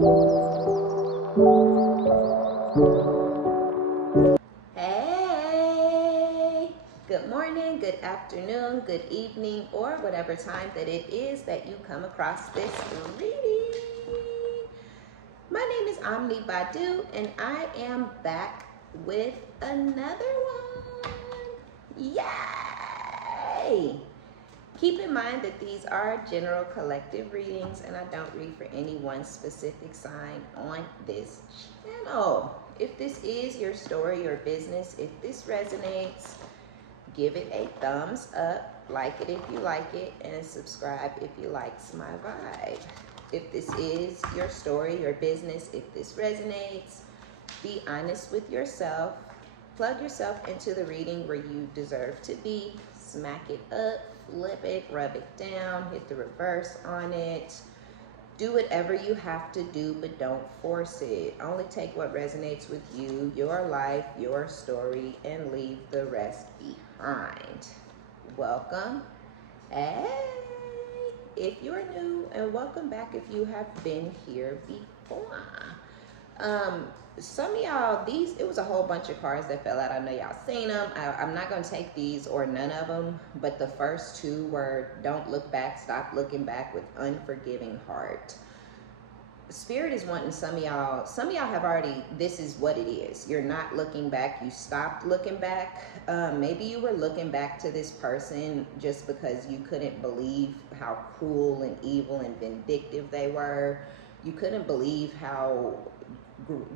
Hey, good morning, good afternoon, good evening, or whatever time that it is that you come across this reading. My name is OmniBadu, and I am back with another one. Yay! Keep in mind that these are general collective readings, and I don't read for any one specific sign on this channel. If this is your story or business, if this resonates, give it a thumbs up, like it if you like it, and subscribe if you likes my vibe. If this is your story or business, if this resonates, be honest with yourself. Plug yourself into the reading where you deserve to be. Smack it up, flip it, rub it down, hit the reverse on it. Do whatever you have to do, but don't force it. Only take what resonates with you, your life, your story, and leave the rest behind. Welcome. Hey, if you're new, and welcome back if you have been here before. Some of y'all, it was a whole bunch of cards that fell out. I know y'all seen them. I'm not going to take these or none of them, but the first two were don't look back, stop looking back with unforgiving heart. Spirit is wanting some of y'all have already, this is what it is. You're not looking back. You stopped looking back. Maybe you were looking back to this person just because you couldn't believe how cruel and evil and vindictive they were. You couldn't believe how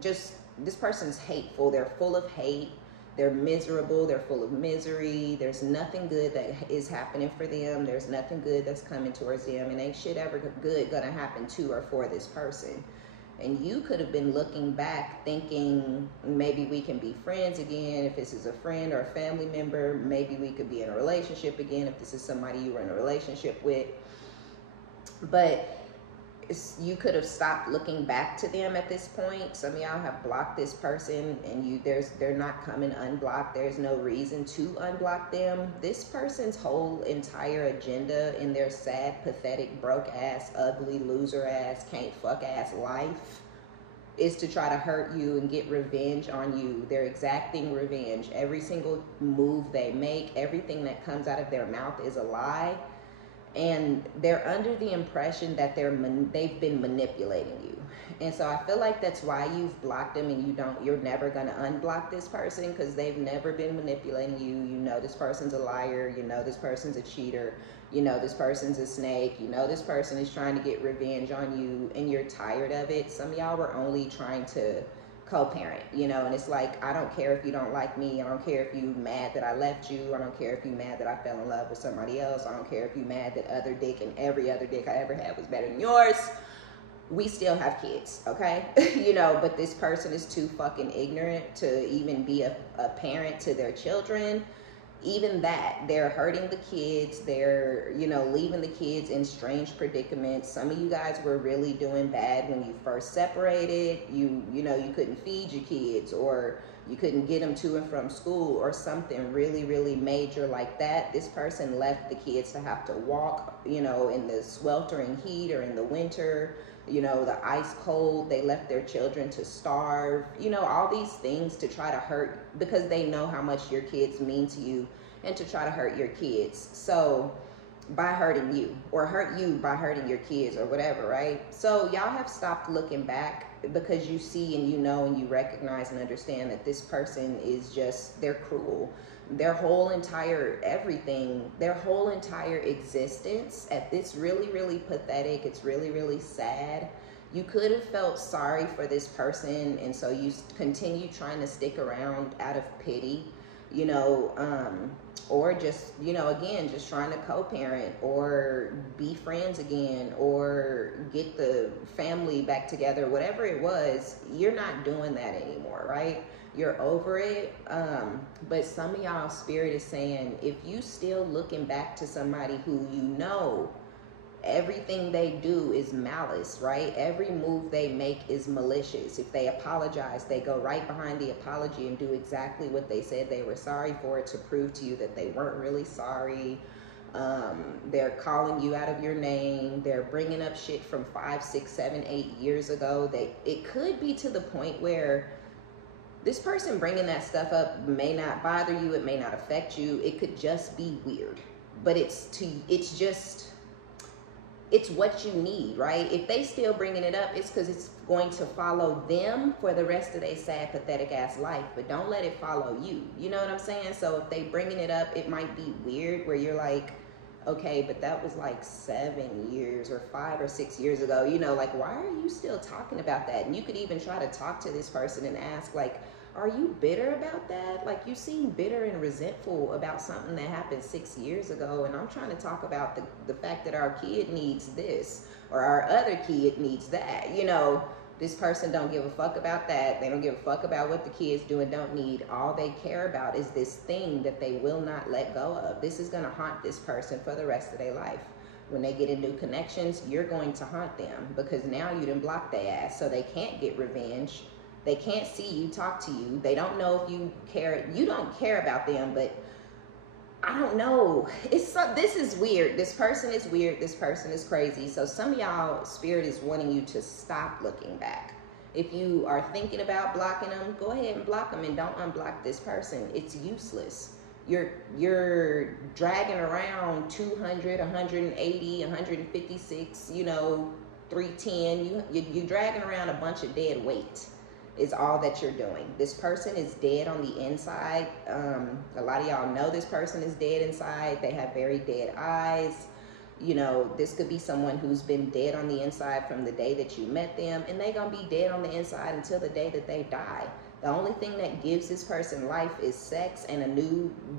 just this person's hateful. They're full of hate. They're miserable. They're full of misery. There's nothing good that is happening for them. There's nothing good that's coming towards them, and ain't shit ever good gonna happen to or for this person. And you could have been looking back thinking maybe we can be friends again. If this is a friend or a family member, maybe we could be in a relationship again if this is somebody you were in a relationship with. But you could have stopped looking back to them at this point. Some of y'all have blocked this person, and they're not coming unblocked. There's no reason to unblock them. This person's whole entire agenda in their sad, pathetic, broke ass, ugly, loser ass, can't fuck ass life is to try to hurt you and get revenge on you. They're exacting revenge. Every single move they make, everything that comes out of their mouth is a lie. And they're under the impression that they've been manipulating you. And so I feel like that's why you've blocked them, and you're never going to unblock this person, because they've never been manipulating you. You know this person's a liar. You know this person's a cheater. You know this person's a snake. You know this person is trying to get revenge on you, and you're tired of it. Some of y'all were only trying to co-parent, and it's like, I don't care if you don't like me. I don't care if you mad that I left you. I don't care if you mad that I fell in love with somebody else. I don't care if you mad that other dick and every other dick I ever had was better than yours. We still have kids, okay? But this person is too fucking ignorant to even be a parent to their children. Even that, they're hurting the kids. They're, leaving the kids in strange predicaments. Some of you guys were really doing bad when you first separated. You couldn't feed your kids, or you couldn't get them to and from school, or something really, really major like that. This person left the kids to have to walk, in the sweltering heat or in the winter, the ice cold. They left their children to starve, all these things to try to hurt, because they know how much your kids mean to you, and to try to hurt your kids. So by hurting you, or hurt you by hurting your kids, or whatever, right? So y'all have stopped looking back because you see and and you recognize and understand that this person is just, they're cruel. Their whole entire everything, their whole entire existence at this really, really pathetic, it's really, really sad. You could have felt sorry for this person, and so you continue trying to stick around out of pity, or just, again, just trying to co-parent or be friends again, or get the family back together, whatever it was. You're not doing that anymore, right? You're over it. But some of y'all, spirit is saying, if you still looking back to somebody who everything they do is malice, right? Every move they make is malicious. If they apologize, they go right behind the apology and do exactly what they said they were sorry for, to prove to you that they weren't really sorry. They're calling you out of your name. They're bringing up shit from 5, 6, 7, 8 years ago. It could be to the point where this person bringing that stuff up may not bother you. It may not affect you. It could just be weird. But it's what you need, right? If they still bringing it up, it's because it's going to follow them for the rest of their sad, pathetic ass life. But don't let it follow you. You know what I'm saying? So if they bringing it up, it might be weird where you're like, okay, but that was like 7 years or 5 or 6 years ago. You know, like, why are you still talking about that? And you could even try to talk to this person and ask, like, are you bitter about that? Like, you seem bitter and resentful about something that happened 6 years ago. And I'm trying to talk about the fact that our kid needs this or our other kid needs that. You know, this person don't give a fuck about that. They don't give a fuck about what the kids do and don't need. All they care about is this thing that they will not let go of. This is going to haunt this person for the rest of their life. When they get in new connections, you're going to haunt them because now you done blocked their ass, so they can't get revenge. They can't see you, talk to you. They don't know if you care. You don't care about them, but I don't know. This is weird. This person is weird. This person is crazy. So some of y'all, spirit is wanting you to stop looking back. If you are thinking about blocking them, go ahead and block them and don't unblock this person. It's useless. You're dragging around 200, 180, 156, 310. You're dragging around a bunch of dead weight. Is all that you're doing. This person is dead on the inside. A lot of y'all know this person is dead inside. They have very dead eyes. This could be someone who's been dead on the inside from the day that you met them, and they're gonna be dead on the inside until the day that they die. The only thing that gives this person life is sex and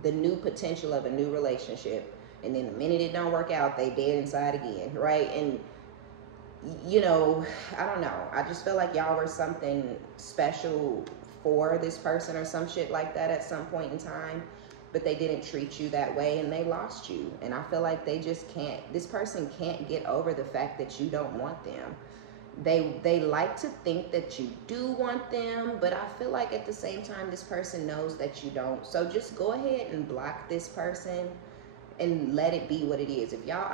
the new potential of a new relationship. And then the minute it don't work out, they dead inside again, right? And I don't know. I just feel like y'all were something special for this person or some shit like that at some point in time, but they didn't treat you that way and they lost you. And I feel like this person can't get over the fact that you don't want them. They like to think that you do want them, but I feel like at the same time, this person knows that you don't. So just go ahead and block this person and let it be what it is. If y'all,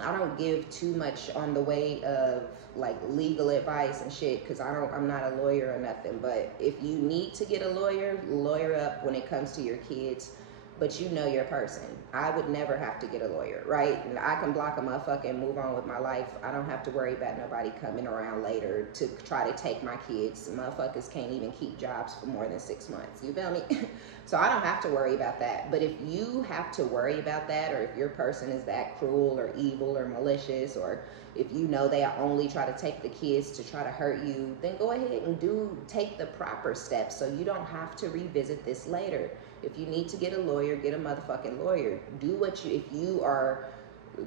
I don't give too much on the way of like legal advice and shit because I'm not a lawyer or nothing. But if you need to get a lawyer up when it comes to your kids, but you know your person. I would never have to get a lawyer, right? And I can block a motherfucker and move on with my life. I don't have to worry about nobody coming around later to try to take my kids. Motherfuckers can't even keep jobs for more than 6 months. You feel me? So I don't have to worry about that. But if you have to worry about that, or if your person is that cruel or evil or malicious, or if you know they only try to take the kids to try to hurt you, then go ahead and take the proper steps so you don't have to revisit this later. If you need to get a lawyer, get a motherfucking lawyer. If you are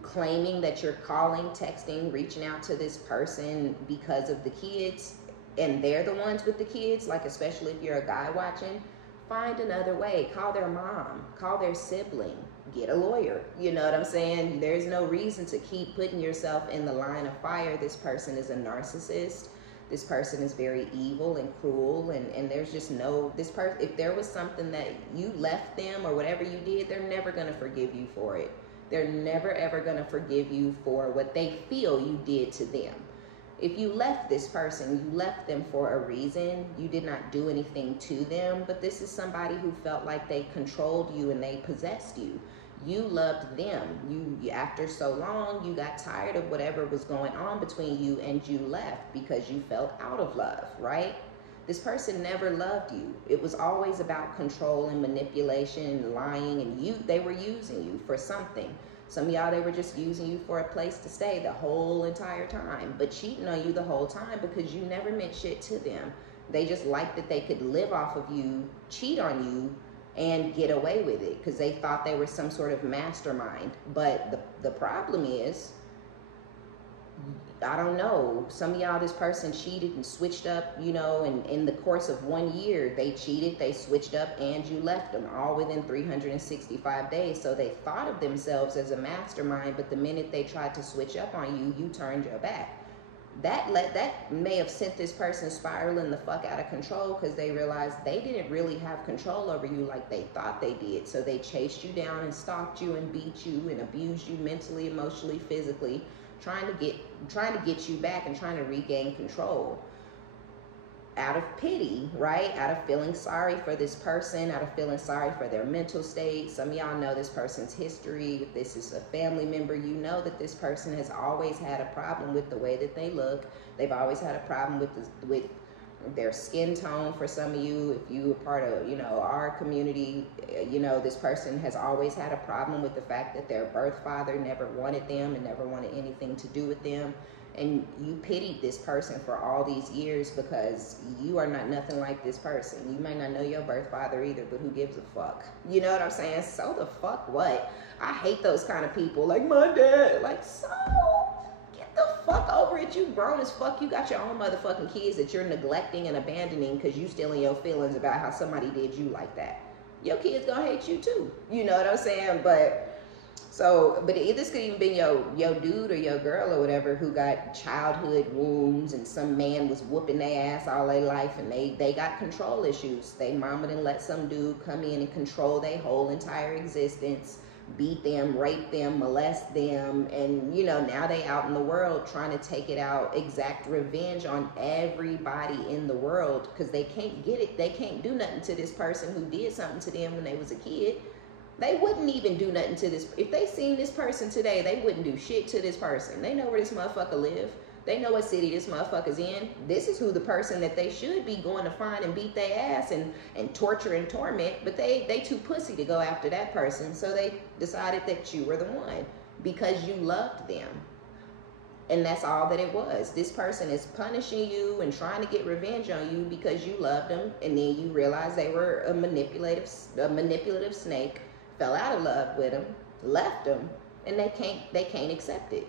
claiming that you're calling, texting, reaching out to this person because of the kids, and they're the ones with the kids, like especially if you're a guy watching, find another way. Call their mom, call their sibling, get a lawyer. You know what I'm saying? There's no reason to keep putting yourself in the line of fire. This person is a narcissist. This person is very evil and cruel, and there's just if there was something that you left them or whatever you did, they're never going to forgive you for it. They're never ever going to forgive you for what they feel you did to them. If you left this person, you left them for a reason. You did not do anything to them, but this is somebody who felt like they controlled you and they possessed you. You loved them. After so long, you got tired of whatever was going on between you and you left because you felt out of love, right? This person never loved you. It was always about control and manipulation and lying, and they were using you for something. Some of y'all, they were just using you for a place to stay the whole entire time, but cheating on you the whole time because you never meant shit to them. They just liked that they could live off of you, cheat on you, and get away with it because they thought they were some sort of mastermind. But the problem is, I don't know, some of y'all, this person cheated and switched up, and in the course of 1 year, they cheated, they switched up, and you left them all within 365 days. So they thought of themselves as a mastermind, but the minute they tried to switch up on you, you turned your back. that may have sent this person spiraling the fuck out of control, because they realized they didn't really have control over you like they thought they did. So they chased you down and stalked you and beat you and abused you mentally, emotionally, physically, trying to get you back and trying to regain control. Out of pity, right? Out of feeling sorry for this person, out of feeling sorry for their mental state. Some of y'all know this person's history. If this is a family member, you know that this person has always had a problem with the way that they look. They've always had a problem with their skin tone. For some of you, if you are part of, our community, this person has always had a problem with the fact that their birth father never wanted them and never wanted anything to do with them. And you pitied this person for all these years because you are not nothing like this person. You might not know your birth father either, but who gives a fuck? You know what I'm saying? So the fuck what? I hate those kind of people. Like, my dad. Like, so get the fuck over it. You grown as fuck. You got your own motherfucking kids that you're neglecting and abandoning because you still in your feelings about how somebody did you like that. Your kids gonna hate you too. You know what I'm saying? But this could even be your dude or your girl or whatever who got childhood wounds, and some man was whooping their ass all their life, and they got control issues. They mama didn't let some dude come in and control their whole entire existence, beat them, rape them, molest them, and now they out in the world trying to take it out, exact revenge on everybody in the world, because they can't get it. They can't do nothing to this person who did something to them when they was a kid. They wouldn't even do nothing to this. If they seen this person today, they wouldn't do shit to this person. They know where this motherfucker live. They know what city this motherfucker's in. This is who the person that they should be going to find and beat their ass and torture and torment. But they too pussy to go after that person. So they decided that you were the one because you loved them. And that's all that it was. This person is punishing you and trying to get revenge on you because you loved them. And then you realize they were a manipulative snake. Fell out of love with them, left them, and they can't accept it.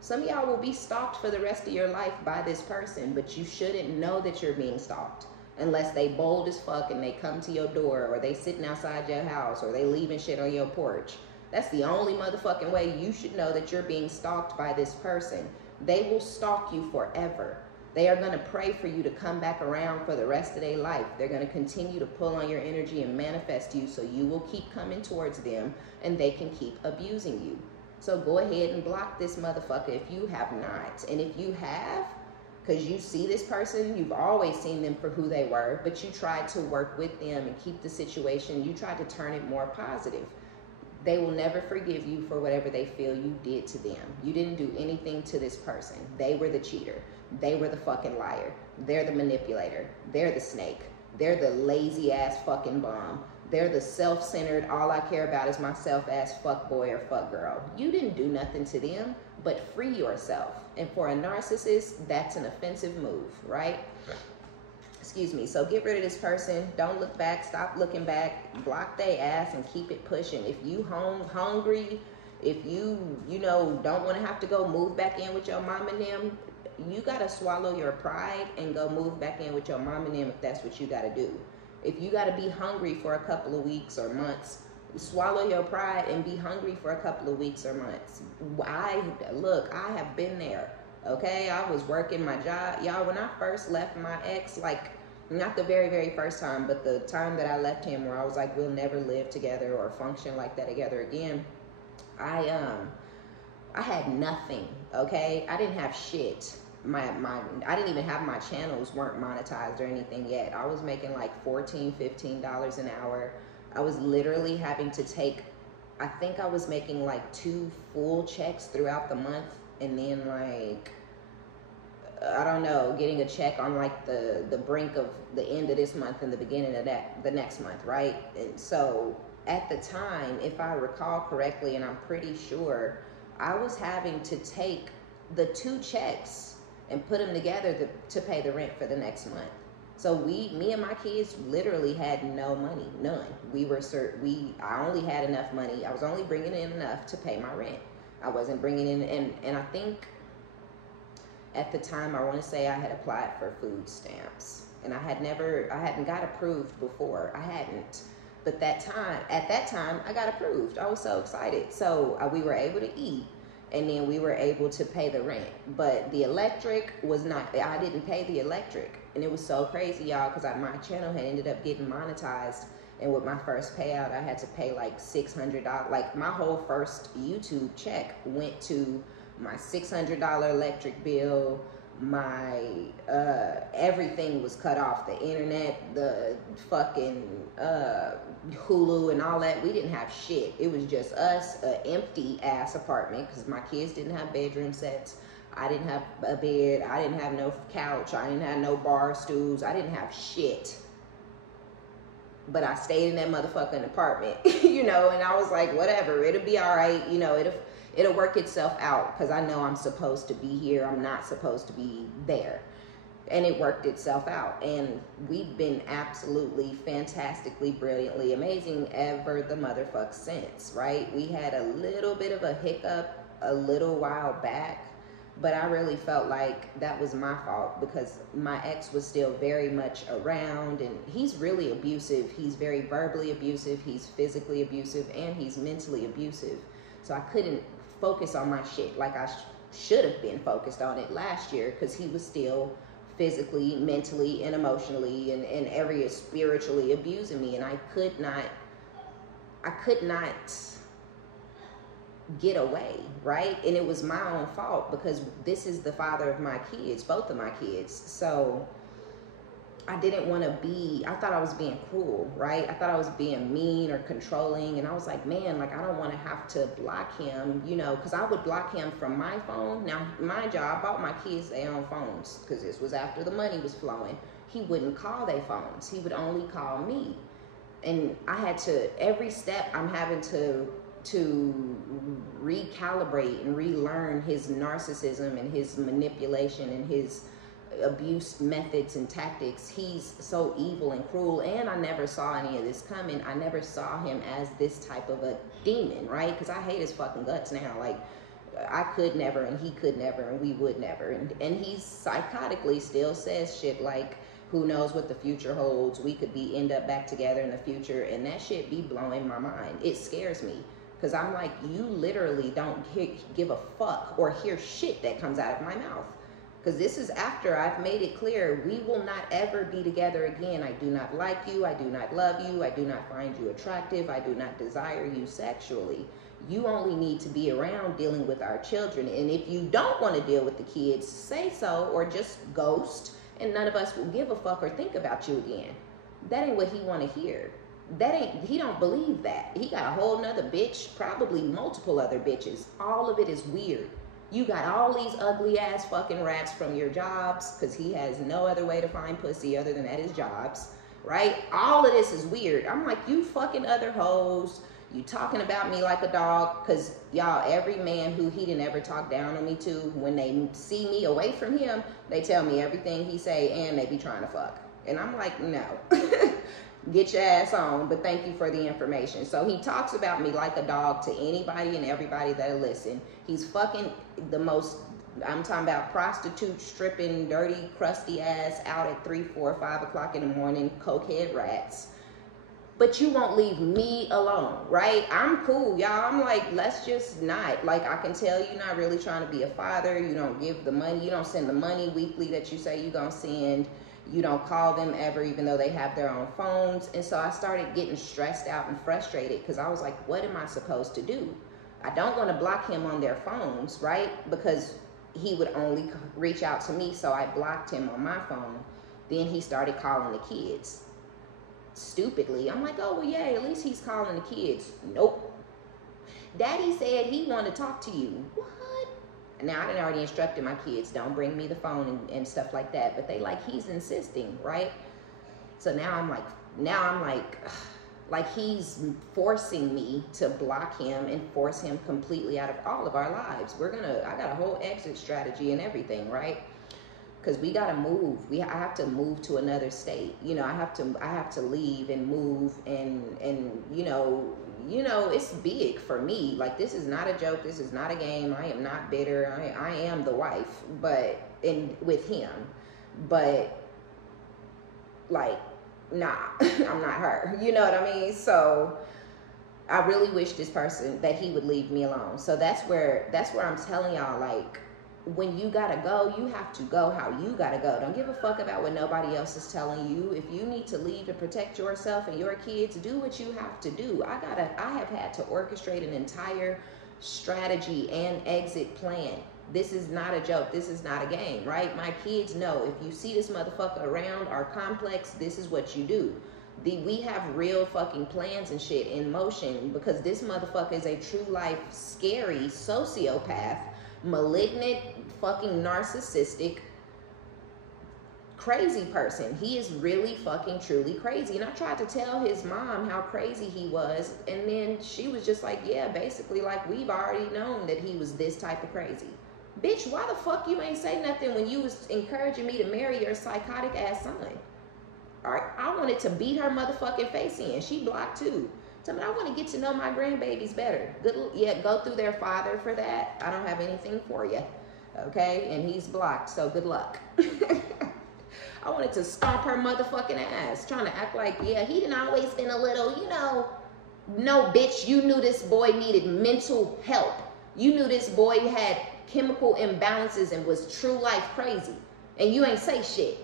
Some of y'all will be stalked for the rest of your life by this person, but you shouldn't know that you're being stalked unless they bold as fuck and they come to your door, or they sitting outside your house, or they leaving shit on your porch. That's the only motherfucking way you should know that you're being stalked by this person. They will stalk you forever. They are going to pray for you to come back around for the rest of their life. They're going to continue to pull on your energy and manifest you, so you will keep coming towards them and they can keep abusing you. So go ahead and block this motherfucker if you have not. And if you have, because you see this person, you've always seen them for who they were, but you tried to work with them and keep the situation, you tried to turn it more positive. They will never forgive you for whatever they feel you did to them. You didn't do anything to this person. They were the cheater. They were the fucking liar. They're the manipulator. They're the snake. They're the lazy ass fucking bum. They're the self-centered, all I care about is myself ass fuck boy or fuck girl. You didn't do nothing to them, but free yourself. And for a narcissist, that's an offensive move, right? Excuse me. So get rid of this person. Don't look back. Stop looking back. Block their ass and keep it pushing. If you hungry, if you don't want to have to go move back in with your mom and them, you got to swallow your pride and go move back in with your mom and them if that's what you got to do. If you got to be hungry for a couple of weeks or months, swallow your pride and be hungry for a couple of weeks or months. I have been there. Okay, I was working my job. Y'all, when I first left my ex, like, not the very, very first time, but the time that I left him where I was like, we'll never live together or function like that together again, I had nothing, okay? I didn't have shit. I didn't even have, my channels weren't monetized or anything yet. I was making like $14, $15 an hour. I was literally having to take, I think I was making like 2 full checks throughout the month, and then like, I don't know, getting a check on like the brink of the end of this month and the beginning of the next month, right? And so at the time, if I recall correctly, and I'm pretty sure, I was having to take the 2 checks and put them together to pay the rent for the next month. So me and my kids literally had no money, none. I only had enough money. I was only bringing in enough to pay my rent. I wasn't bringing in, and I think at the time, I want to say I had applied for food stamps, and I hadn't got approved before. I hadn't. But at that time, I got approved. I was so excited. So we were able to eat. and then we were able to pay the rent. But the electric was not, I didn't pay the electric. And it was so crazy, y'all, because my channel had ended up getting monetized. And with my first payout, I had to pay like $600. Like my whole first YouTube check went to my $600 electric bill. My everything was cut off. The internet, the fucking Hulu and all that. We didn't have shit. It was just us, an empty ass apartment, because my kids didn't have bedroom sets. I didn't have a bed. I didn't have no couch. I didn't have no bar stools. I didn't have shit. But I stayed in that motherfucking apartment, you know, and I was like, whatever, it'll be all right, you know, it'll work itself out, because I know I'm supposed to be here. I'm not supposed to be there. And it worked itself out. And we've been absolutely, fantastically, brilliantly amazing ever the motherfuck since, right? We had a little bit of a hiccup a little while back, but I really felt like that was my fault, because my ex was still very much around, and he's really abusive. He's very verbally abusive, he's physically abusive, and he's mentally abusive. So I couldn't focus on my shit like I should have been focused on it last year, because he was still physically, mentally, and emotionally, and in areas spiritually abusing me, and I could not get away, right? And it was my own fault, because this is the father of my kids, both of my kids. So I didn't want to be, I thought I was being cruel, right? I thought I was being mean or controlling. And I was like, man, like, I don't want to have to block him, you know, because I would block him from my phone. Now, mind you, I bought my kids their own phones, because this was after the money was flowing. He wouldn't call their phones. He would only call me. And I had to, every step I'm having to recalibrate and relearn his narcissism and his manipulation and his abuse methods and tactics. He's so evil and cruel, and I never saw any of this coming. I never saw him as this type of a demon, right? Because I hate his fucking guts now. Like, I could never, and he could never, and we would never. And he psychotically still says shit like, who knows what the future holds? We could end up back together in the future, and that shit be blowing my mind. It scares me. Because I'm like, you literally don't give a fuck or hear shit that comes out of my mouth. Because this is after I've made it clear, we will not ever be together again. I do not like you. I do not love you. I do not find you attractive. I do not desire you sexually. You only need to be around dealing with our children. And if you don't want to deal with the kids, say so, or just ghost, and none of us will give a fuck or think about you again. That ain't what he want to hear. He don't believe that. He got a whole nother bitch, probably multiple other bitches. All of it is weird. You got all these ugly ass fucking rats from your jobs, because he has no other way to find pussy other than at his jobs, right? All of this is weird. I'm like, you fucking other hoes. You talking about me like a dog, because y'all, every man who he didn't ever talk down on me to, when they see me away from him, they tell me everything he say, and they be trying to fuck. And I'm like, no. Get your ass on, but thank you for the information. So he talks about me like a dog to anybody and everybody that'll listen. He's fucking the most, I'm talking about prostitute, stripping, dirty, crusty ass out at 3, 4, 5 o'clock in the morning, cokehead rats. But you won't leave me alone, right? I'm cool, y'all. I'm like, let's just not. Like, I can tell you're not really trying to be a father. You don't give the money. You don't send the money weekly that you say you're going to send. You don't call them ever, even though they have their own phones. And so I started getting stressed out and frustrated, because I was like, what am I supposed to do? I don't want to block him on their phones, right? Because he would only reach out to me, so I blocked him on my phone. Then he started calling the kids. Stupidly, I'm like, oh, well, yeah, at least he's calling the kids. Nope. Daddy said he wanted to talk to you. What? Now, I done already instructed my kids, don't bring me the phone and stuff like that. But they like, he's insisting, right? So now I'm like he's forcing me to block him and force him completely out of all of our lives. I got a whole exit strategy and everything, right? Because we got to move. I have to move to another state. You know, I have to leave and move and you know, it's big for me. Like, this is not a joke. This is not a game. I am not bitter. I am the wife, but with him. But, like, nah, I'm not her. You know what I mean? So I really wish this person that he would leave me alone. So that's where I'm telling y'all, like, when you gotta go, you have to go how you gotta go. Don't give a fuck about what nobody else is telling you. If you need to leave to protect yourself and your kids, do what you have to do. I have had to orchestrate an entire strategy and exit plan. This is not a joke. This is not a game, right? My kids know, if you see this motherfucker around our complex, this is what you do. We have real fucking plans and shit in motion, because this motherfucker is a true life, scary sociopath, malignant, fucking narcissistic, crazy person. He is really fucking truly crazy. And I tried to tell his mom how crazy he was, and then she was just like, yeah, basically, like, we've already known that he was this type of crazy. Bitch, why the fuck you ain't say nothing when you was encouraging me to marry your psychotic ass son? All right, I wanted to beat her motherfucking face in. She blocked too. Tell me, I want to get to know my grandbabies better. Go through their father for that. I don't have anything for you, okay? And he's blocked, so good luck. I wanted to stomp her motherfucking ass, trying to act like, yeah, he didn't always been a little, no, bitch, you knew this boy needed mental help. You knew this boy had chemical imbalances and was true life crazy, and you ain't say shit.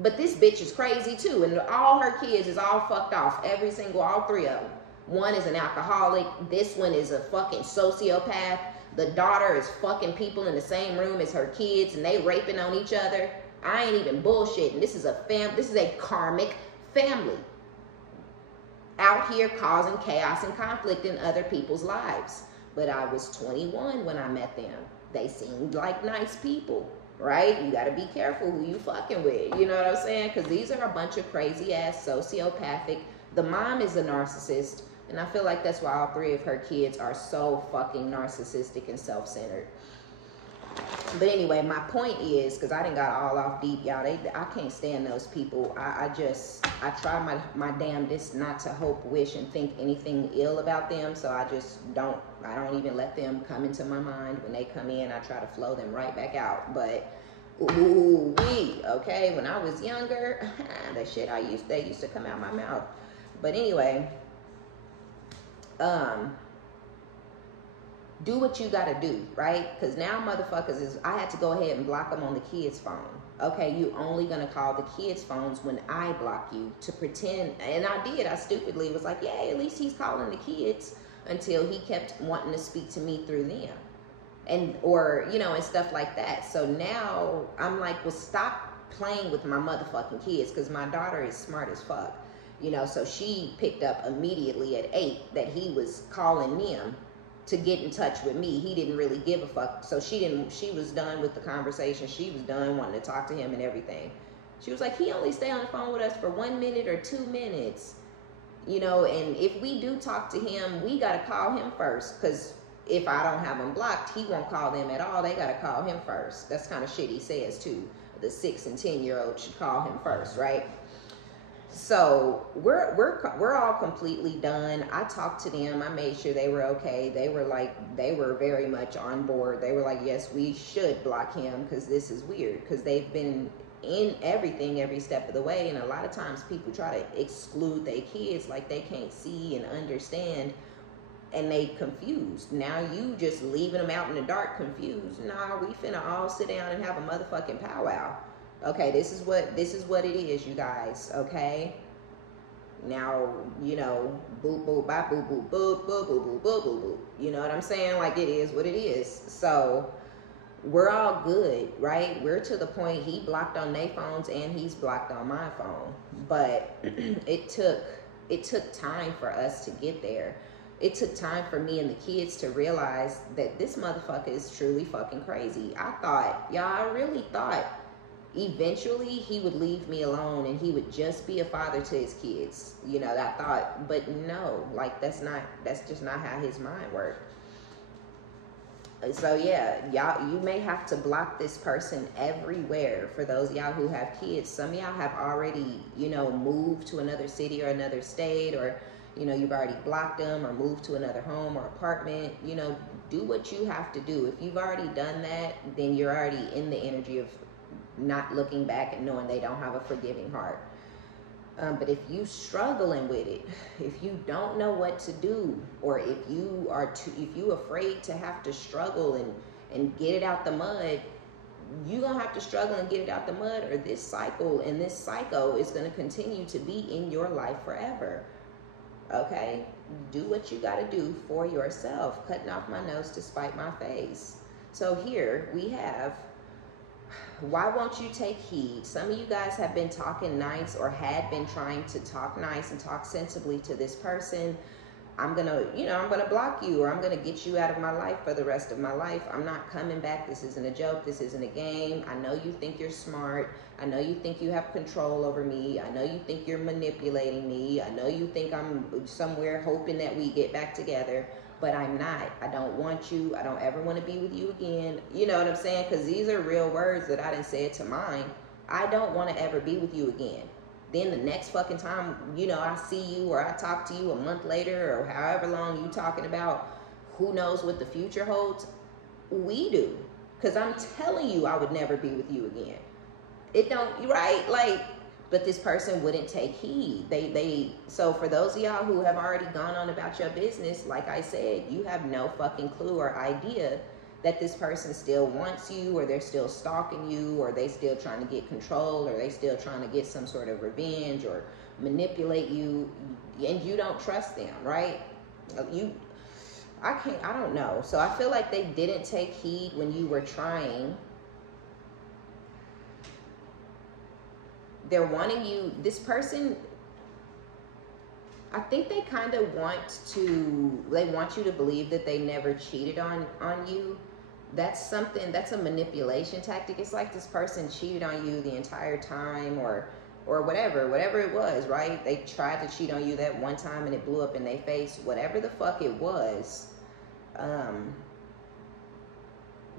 But this bitch is crazy too, and all her kids is all fucked off. All three of them. One is an alcoholic. This one is a fucking sociopath. The daughter is fucking people in the same room as her kids, and they raping on each other. I ain't even bullshitting. This is a karmic family out here causing chaos and conflict in other people's lives. But I was 21 when I met them. They seemed like nice people. Right? You got to be careful who you fucking with. You know what I'm saying? Because these are a bunch of crazy ass sociopathic. The mom is a narcissist. And I feel like that's why all three of her kids are so fucking narcissistic and self-centered. But anyway, my point is, because I done got all off deep, y'all. I can't stand those people. I try my damnedest not to hope, wish, and think anything ill about them. So I don't even let them come into my mind. When they come in, I try to flow them right back out. But okay, when I was younger, the shit they used to come out my mouth. But anyway, do what you gotta do, right? Because now motherfuckers I had to go ahead and block them on the kids' phone. Okay, you only gonna call the kids' phones when I block you, to pretend. And I did. I stupidly was like, yeah, at least he's calling the kids, until he kept wanting to speak to me through them. And stuff like that. So now I'm like, well, stop playing with my motherfucking kids, because my daughter is smart as fuck. So she picked up immediately at 8 that he was calling them to get in touch with me. He didn't really give a fuck. So she was done with the conversation. She was done wanting to talk to him and everything. She was like, he only stay on the phone with us for 1 minute or 2 minutes. And if we do talk to him, we got to call him first. Because if I don't have him blocked, he won't call them at all. They got to call him first. That's kind of shit he says too. The 6 and 10-year-old should call him first, right? So we're all completely done. I talked to them. I made sure they were okay. They were very much on board. They were like, yes, we should block him, because this is weird, because they've been in everything every step of the way. And a lot of times people try to exclude their kids like they can't see and understand, and they confused. Now you just leaving them out in the dark confused. Nah, we finna all sit down and have a motherfucking powwow. Okay, this is what it is, you guys, okay? Now, boop, boop, bop, boop, boop, boop, boop, boop, boop, boop, boop, boop. You know what I'm saying? Like, it is what it is. So, we're all good, right? We're to the point, he blocked on their phones and he's blocked on my phone. But it took time for us to get there. It took time for me and the kids to realize that this motherfucker is truly fucking crazy. I really thought eventually he would leave me alone and he would just be a father to his kids. I thought, but no, like, that's just not how his mind worked. So yeah, y'all, you may have to block this person everywhere. For those of y'all who have kids, some of y'all have already, moved to another city or another state, or, you've already blocked them or moved to another home or apartment. Do what you have to do. If you've already done that, then you're already in the energy of not looking back and knowing they don't have a forgiving heart. But if you struggling with it, if you don't know what to do, or if you are if you afraid to have to struggle and get it out the mud, you're gonna have to struggle and get it out the mud, or this cycle and this psycho is gonna continue to be in your life forever. Okay? Do what you gotta do for yourself. Cutting off my nose to spite my face. So here we have, why won't you take heed? Some of you guys have been talking nice, or had been trying to talk nice and talk sensibly to this person. I'm gonna block you, or I'm gonna get you out of my life for the rest of my life. I'm not coming back. This isn't a joke. This isn't a game. I know you think you're smart. I know you think you have control over me. I know you think you're manipulating me. I know you think I'm somewhere hoping that we get back together, but I'm not. I don't want you. I don't ever want to be with you again. You know what I'm saying? Because these are real words that I didn't say it to mine. I don't want to ever be with you again. Then the next fucking time, I see you or I talk to you a month later or however long you talking about, who knows what the future holds? We do. Because I'm telling you I would never be with you again. It don't, right? Like, but this person wouldn't take heed. So for those of y'all who have already gone on about your business, like I said, you have no fucking clue or idea that this person still wants you, or they're still stalking you, or they still trying to get control, or they still trying to get some sort of revenge or manipulate you, and you don't trust them, right? I don't know. So I feel like they didn't take heed when you were trying. They're wanting you, this person, I think they kind of want you to believe that they never cheated on you. That's a manipulation tactic. It's like this person cheated on you the entire time, or whatever it was, right? They tried to cheat on you that one time and it blew up in their face. Whatever the fuck it was,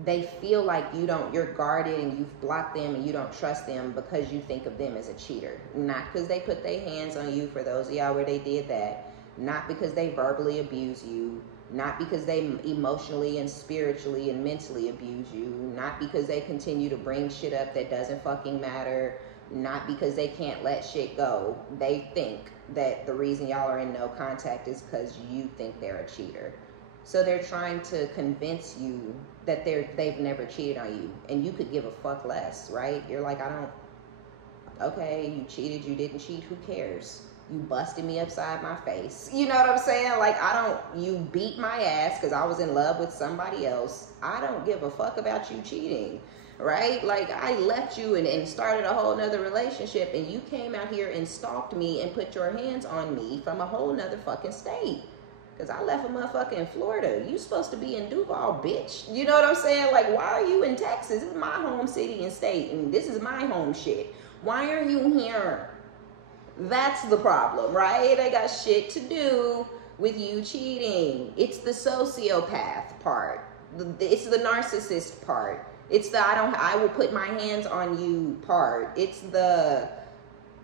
they feel like you're guarded and you've blocked them and you don't trust them because you think of them as a cheater. Not because they put their hands on you, for those of y'all where they did that. Not because they verbally abuse you. Not because they emotionally and spiritually and mentally abuse you. Not because they continue to bring shit up that doesn't fucking matter. Not because they can't let shit go. They think that the reason y'all are in no contact is because you think they're a cheater. So they're trying to convince you that they've never cheated on you, and you could give a fuck less, right? You're like, okay, you cheated, you didn't cheat, who cares? You busted me upside my face. You know what I'm saying? Like, you beat my ass because I was in love with somebody else. I don't give a fuck about you cheating, right? Like, I left you and started a whole nother relationship, and you came out here and stalked me and put your hands on me from a whole nother fucking state. Because I left a motherfucker in Florida. You supposed to be in Duval, bitch. You know what I'm saying? Like, why are you in Texas? This is my home city and state, and this is my home shit. Why are you here? That's the problem, right? I got shit to do with you cheating. It's the sociopath part. It's the narcissist part. It's the I will put my hands on you part. It's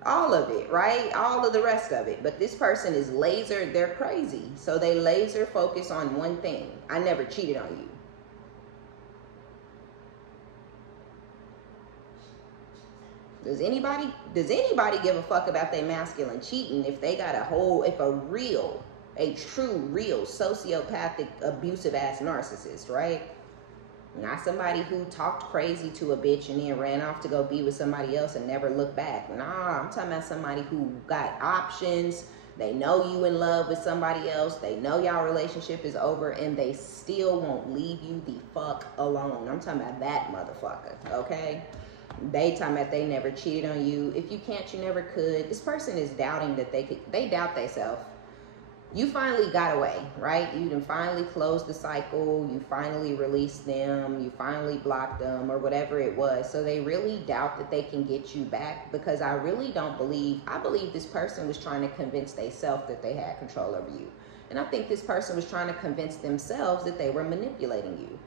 all of it, right? All of the rest of it. But this person is they're crazy. So they laser focus on one thing. I never cheated on you. Does anybody give a fuck about their masculine cheating if they got a true, real sociopathic, abusive ass narcissist, right? Not somebody who talked crazy to a bitch and then ran off to go be with somebody else and never looked back. Nah, I'm talking about somebody who got options. They know you in love with somebody else. They know y'all relationship is over, and they still won't leave you the fuck alone. I'm talking about that motherfucker, okay? They talking about they never cheated on you. If you can't, you never could. This person is doubting that they doubt themselves. You finally got away, right? You done finally closed the cycle. You finally released them. You finally blocked them, or whatever it was. So they really doubt that they can get you back, because I believe this person was trying to convince themselves that they had control over you. And I think this person was trying to convince themselves that they were manipulating you.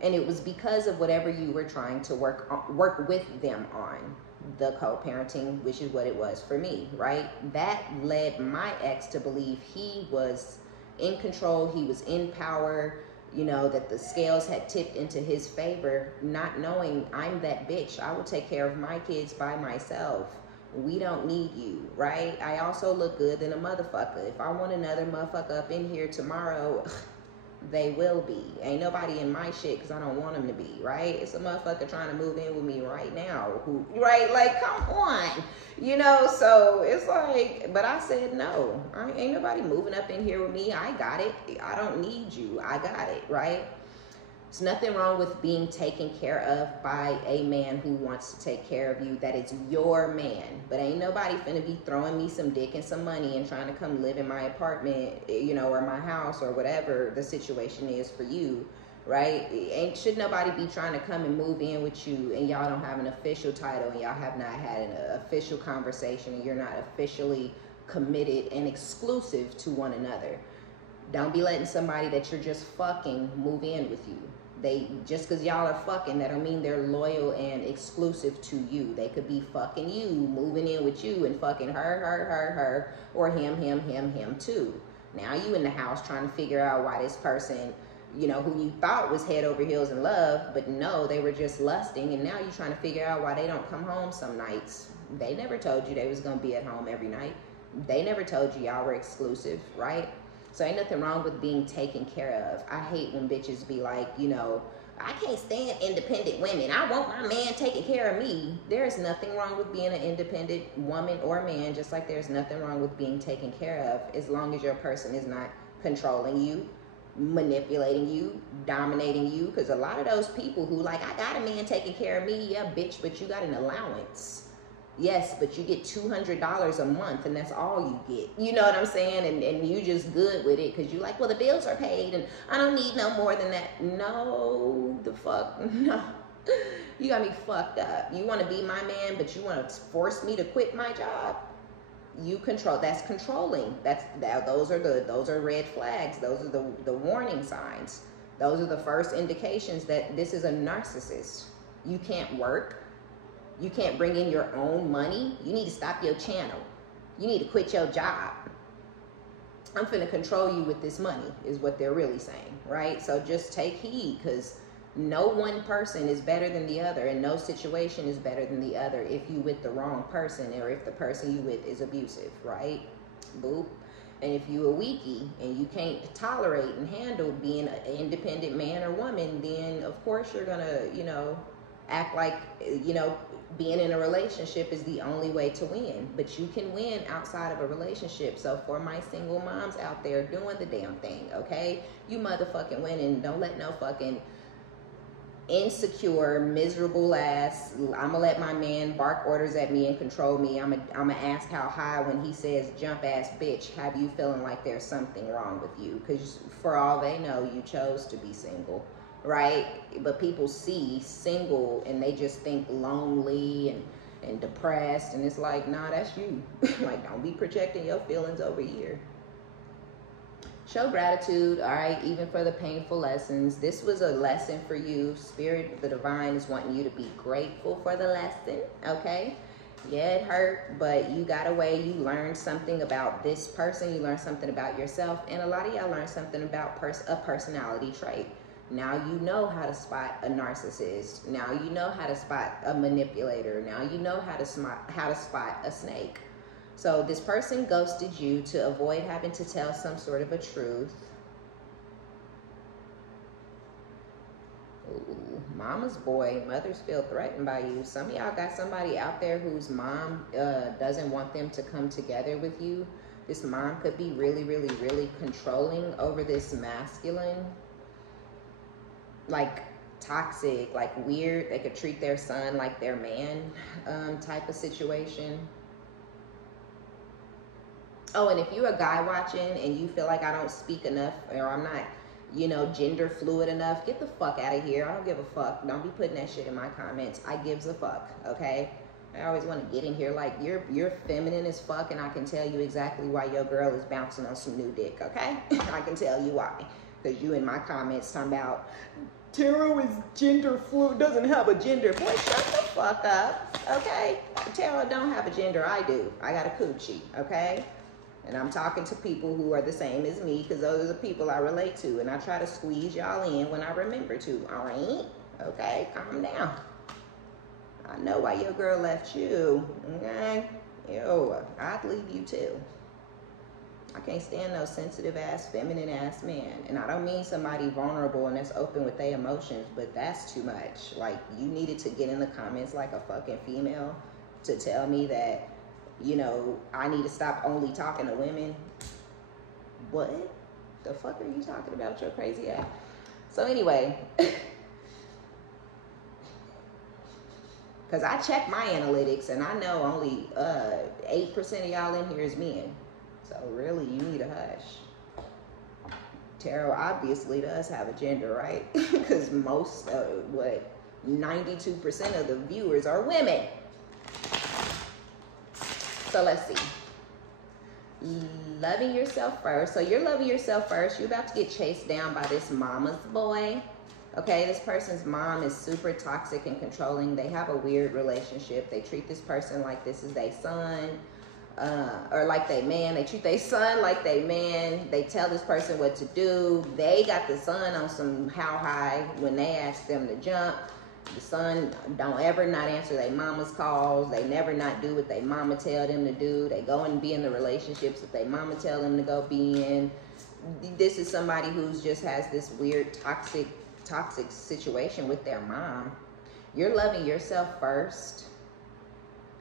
And it was because of whatever you were trying to work with them on. The co-parenting, which is what it was for me, right? That led my ex to believe he was in control, he was in power, that the scales had tipped into his favor, not knowing I'm that bitch. I will take care of my kids by myself. We don't need you, right? I also look good than a motherfucker. If I want another motherfucker up in here tomorrow, they will be. Ain't nobody in my shit because I don't want them to be, right? It's a motherfucker trying to move in with me right now, who, right? Like, come on, you know? So it's like, but I said no. Ain't nobody moving up in here with me. I got it. I don't need you. I got it, right? There's nothing wrong with being taken care of by a man who wants to take care of you. That is your man. But ain't nobody finna be throwing me some dick and some money and trying to come live in my apartment, you know, or my house or whatever the situation is for you, right? Should nobody be trying to come and move in with you and y'all don't have an official title and y'all have not had an official conversation and you're not officially committed and exclusive to one another. Don't be letting somebody that you're just fucking move in with you. Just because y'all are fucking, that don't mean they're loyal and exclusive to you. They could be fucking you, moving in with you, and fucking her, or him too. Now you in the house trying to figure out why this person, you know, who you thought was head over heels in love, but no, they were just lusting, and now you're trying to figure out why they don't come home some nights. They never told you they was gonna be at home every night. They never told you y'all were exclusive, right? So ain't nothing wrong with being taken care of. I hate when bitches be like, you know, I can't stand independent women. I want my man taking care of me. There's nothing wrong with being an independent woman or man, just like there's nothing wrong with being taken care of, as long as your person is not controlling you, manipulating you, dominating you. Because a lot of those people who like, I got a man taking care of me, yeah, bitch, but you got an allowance. Yes, but you get $200 a month and that's all you get. You know what I'm saying? And you just good with it because you like, well, the bills are paid and I don't need no more than that. No, the fuck, no. You got me fucked up. You want to be my man, but you want to force me to quit my job? You control. That's controlling. Those are red flags. Those are the warning signs. Those are the first indications that this is a narcissist. You can't work. You can't bring in your own money. You need to stop your channel. You need to quit your job. I'm finna control you with this money is what they're really saying, right? So just take heed, because no one person is better than the other and no situation is better than the other if you with the wrong person or if the person you with is abusive, right? Boop. And if you a weakie and you can't tolerate and handle being an independent man or woman, then of course you're gonna, you know, act like, you know, being in a relationship is the only way to win. But you can win outside of a relationship. So for my single moms out there doing the damn thing, okay? You motherfucking winning. Don't let no fucking insecure, miserable ass, I'm gonna let my man bark orders at me and control me. I'm gonna ask how high when he says jump ass bitch, have you feeling like there's something wrong with you? Because for all they know, you chose to be single. Right? But people see single and they just think lonely and depressed, and it's like, nah, that's you. Like, don't be projecting your feelings over here. Show gratitude, all right, even for the painful lessons. This was a lesson for you. Spirit, the divine, is wanting you to be grateful for the lesson, okay? Yeah, it hurt, but you got away. You learned something about this person. You learned something about yourself, and a lot of y'all learned something about a personality trait. Now you know how to spot a narcissist. Now you know how to spot a manipulator. Now you know how to spot a snake. So this person ghosted you to avoid having to tell some sort of a truth. Ooh, mama's boy. Mothers feel threatened by you. Some of y'all got somebody out there whose mom doesn't want them to come together with you. This mom could be really, really, really controlling over this masculine, like toxic, like weird. They could treat their son like their man type of situation. Oh, and if you're a guy watching and you feel like I don't speak enough or I'm not, you know, gender fluid enough, get the fuck out of here. I don't give a fuck. Don't be putting that shit in my comments. I gives a fuck, okay? I always want to get in here like you're feminine as fuck, and I can tell you exactly why your girl is bouncing on some new dick, okay? I can tell you why. Because you in my comments talking about Tarot is gender fluid, doesn't have a gender. Boy, shut the fuck up, okay? Tarot don't have a gender, I do. I got a coochie, okay? And I'm talking to people who are the same as me, because those are the people I relate to. And I try to squeeze y'all in when I remember to, all right? Okay, calm down. I know why your girl left you. Okay? Yo, I'd leave you too. I can't stand no sensitive ass, feminine ass man. And I don't mean somebody vulnerable and that's open with their emotions, but that's too much. Like, you needed to get in the comments like a fucking female to tell me that, you know, I need to stop only talking to women. What the fuck are you talking about, your crazy ass? So anyway, because I check my analytics and I know only 8% of y'all in here is men. So really, you need a hush. Tarot obviously does have a gender, right? Because most, 92% of the viewers are women. So let's see. Loving yourself first. So you're loving yourself first. You're about to get chased down by this mama's boy. Okay, this person's mom is super toxic and controlling. They have a weird relationship. They treat this person like this is their son, or like they man. They treat their son like they man. They tell this person what to do. They got the son on some how high when they ask them to jump. The son don't ever not answer their mama's calls. They never not do what their mama tell them to do. They go and be in the relationships that their mama tell them to go be in. This is somebody who's just has this weird toxic situation with their mom. You're loving yourself first.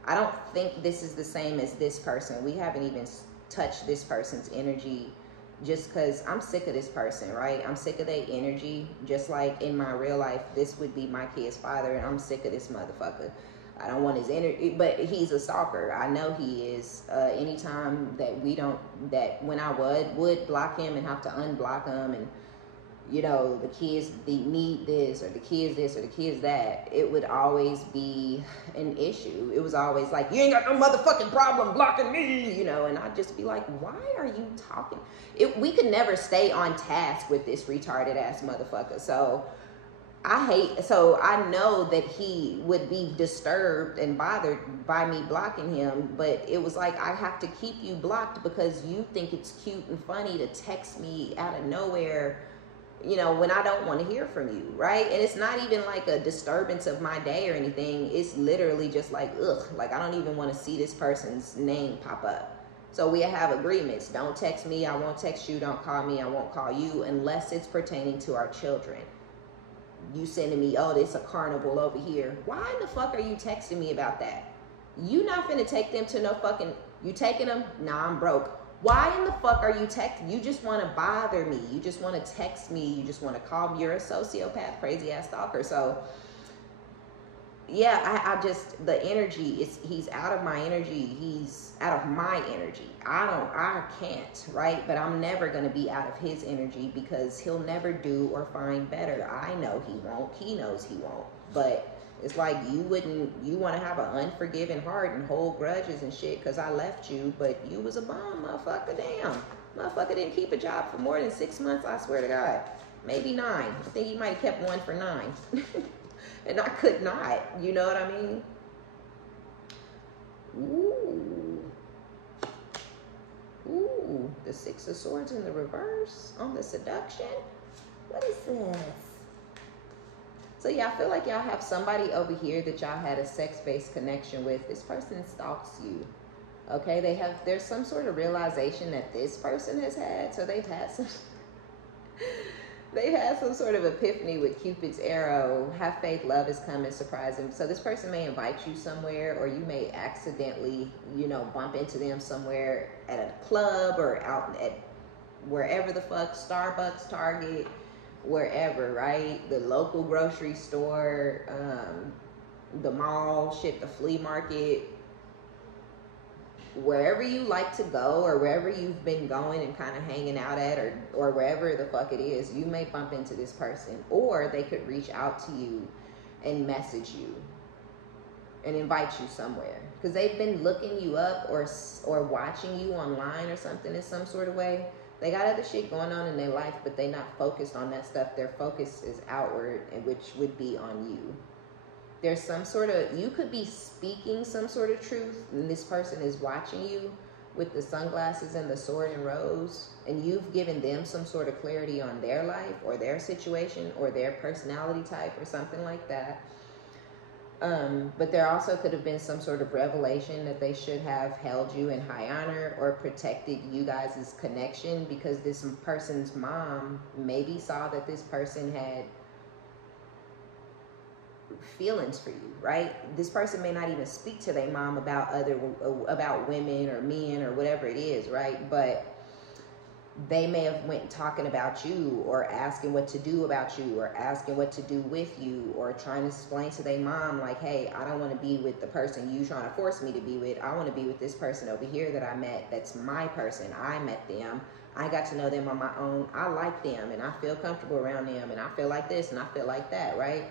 I don't think this is the same as this person. We haven't even touched this person's energy, just because I'm sick of this person, right? I'm sick of their energy. Just like in my real life, this would be my kid's father, and I'm sick of this motherfucker. I don't want his energy, but he's a stalker. I know he is. Anytime that when I would block him and have to unblock him, and you know, the kids need this, or the kids this, or the kids that, it would always be an issue. It was always like, you ain't got no motherfucking problem blocking me, you know, and I'd just be like, why are you talking? We could never stay on task with this retarded ass motherfucker. So I know that he would be disturbed and bothered by me blocking him, but it was like, I have to keep you blocked because you think it's cute and funny to text me out of nowhere, you know, when I don't want to hear from you, right? And it's not even like a disturbance of my day or anything. It's literally just like, ugh, like I don't even want to see this person's name pop up. So we have agreements. Don't text me, I won't text you. Don't call me, I won't call you, unless it's pertaining to our children. You sending me, oh, there's a carnival over here. Why in the fuck are you texting me about that? You not finna take them to no fucking, you taking them? Nah, I'm broke. Why in the fuck are you texting? You just want to bother me. You just want to text me. You just want to call me. You're a sociopath, crazy ass stalker. So yeah, I just, the energy, he's out of my energy. He's out of my energy. I can't, right? But I'm never going to be out of his energy because he'll never do or find better. I know he won't. He knows he won't. But it's like you want to have an unforgiving heart and hold grudges and shit because I left you, but you was a bum, motherfucker. Damn. Motherfucker didn't keep a job for more than 6 months, I swear to God. Maybe 9. I think he might have kept one for 9. And I could not. You know what I mean? Ooh. Ooh. The 6 of Swords in the reverse on the seduction. What is this? So yeah, I feel like y'all have somebody over here that y'all had a sex-based connection with. This person stalks you. Okay, there's some sort of realization that this person has had. So they've had some sort of epiphany with Cupid's arrow. Have faith, love is coming, surprise them. So this person may invite you somewhere, or you may accidentally, you know, bump into them somewhere at a club or out at wherever the fuck, Starbucks, Target, wherever, right? The local grocery store, the mall, shit, the flea market, wherever you like to go, or wherever you've been going and kind of hanging out at, or wherever the fuck it is, you may bump into this person, or they could reach out to you and message you and invite you somewhere because they've been looking you up or watching you online or something in some sort of way. They got other shit going on in their life, but they're not focused on that stuff. Their focus is outward, which would be on you. There's some sort of, you could be speaking some sort of truth, and this person is watching you with the sunglasses and the sword and rose, and you've given them some sort of clarity on their life or their situation or their personality type or something like that. But there also could have been some sort of revelation that they should have held you in high honor or protected you guys' connection, because this person's mom maybe saw that this person had feelings for you, right? This person may not even speak to their mom about about women or men or whatever it is, right? But they may have went talking about you, or asking what to do about you, or asking what to do with you, or trying to explain to their mom, like, hey, I don't want to be with the person you trying to force me to be with. I want to be with this person over here that I met. That's my person. I met them. I got to know them on my own. I like them, and I feel comfortable around them, and I feel like this, and I feel like that, right?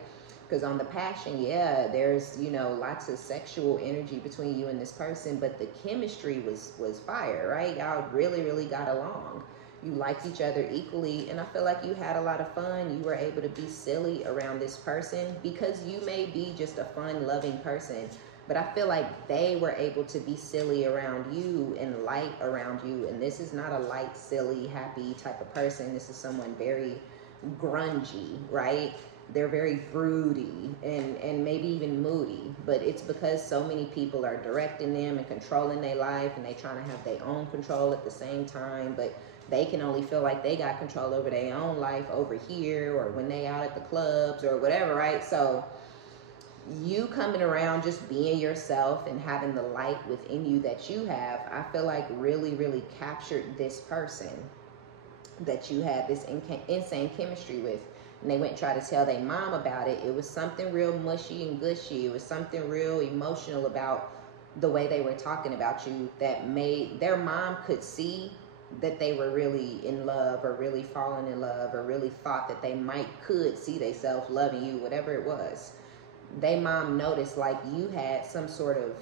Because on the passion, yeah, there's, you know, lots of sexual energy between you and this person, but the chemistry was fire, right? Y'all really, really got along. You liked each other equally, and I feel like you had a lot of fun. You were able to be silly around this person because you may be just a fun, loving person, but I feel like they were able to be silly around you and light around you, and this is not a light, silly, happy type of person. This is someone very grungy, right? They're very broody and maybe even moody, but it's because so many people are directing them and controlling their life, and they trying to have their own control at the same time, but they can only feel like they got control over their own life over here, or when they out at the clubs or whatever, right? So you coming around just being yourself and having the light within you that you have, I feel like really, really captured this person that you had this insane chemistry with. And they went and tried to tell their mom about it. It was something real mushy and gushy. It was something real emotional about the way they were talking about you that made their mom could see that they were really in love, or really falling in love, or really thought that they could see themselves loving you, whatever it was. They mom noticed like you had some sort of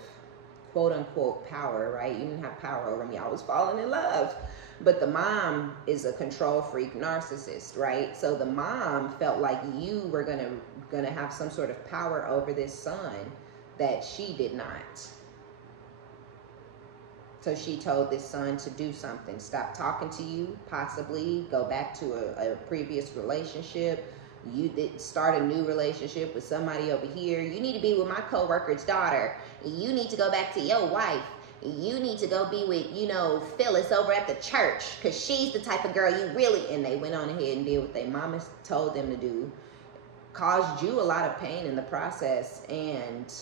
quote unquote power, right? You didn't have power over me. I was falling in love. But the mom is a control freak narcissist, right? So the mom felt like you were gonna have some sort of power over this son that she did not. So she told this son to do something, stop talking to you, possibly go back to a previous relationship. You did start a new relationship with somebody over here. You need to be with my coworker's daughter. You need to go back to your wife. You need to go be with, you know, Phyllis over at the church, because she's the type of girl you really, and they went on ahead and did what their mama told them to do. Caused you a lot of pain in the process, and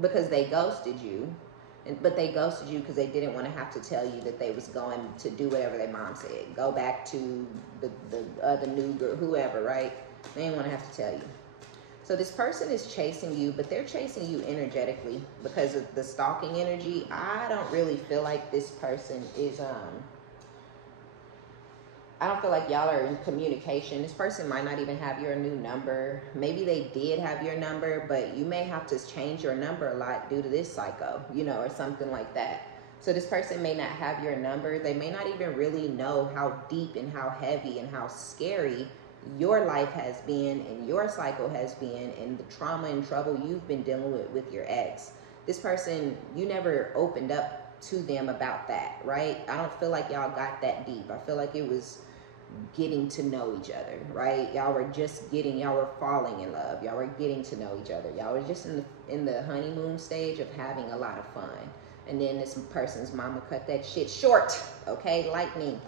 because they ghosted you. But they ghosted you because they didn't want to have to tell you that they was going to do whatever their mom said. Go back to the other new girl, whoever, right? They didn't want to have to tell you. So this person is chasing you, but they're chasing you energetically because of the stalking energy. I don't really feel like this person is, I don't feel like y'all are in communication. This person might not even have your new number. Maybe they did have your number, but you may have to change your number a lot due to this psycho, you know, or something like that. So this person may not have your number. They may not even really know how deep and how heavy and how scary your life has been and your cycle has been, and the trauma and trouble you've been dealing with your ex. This person, you never opened up to them about that, right? I don't feel like y'all got that deep. I feel like it was getting to know each other, right? Y'all were falling in love. Y'all were getting to know each other. Y'all were just in the honeymoon stage of having a lot of fun. And then this person's mama cut that shit short, okay? Lightning,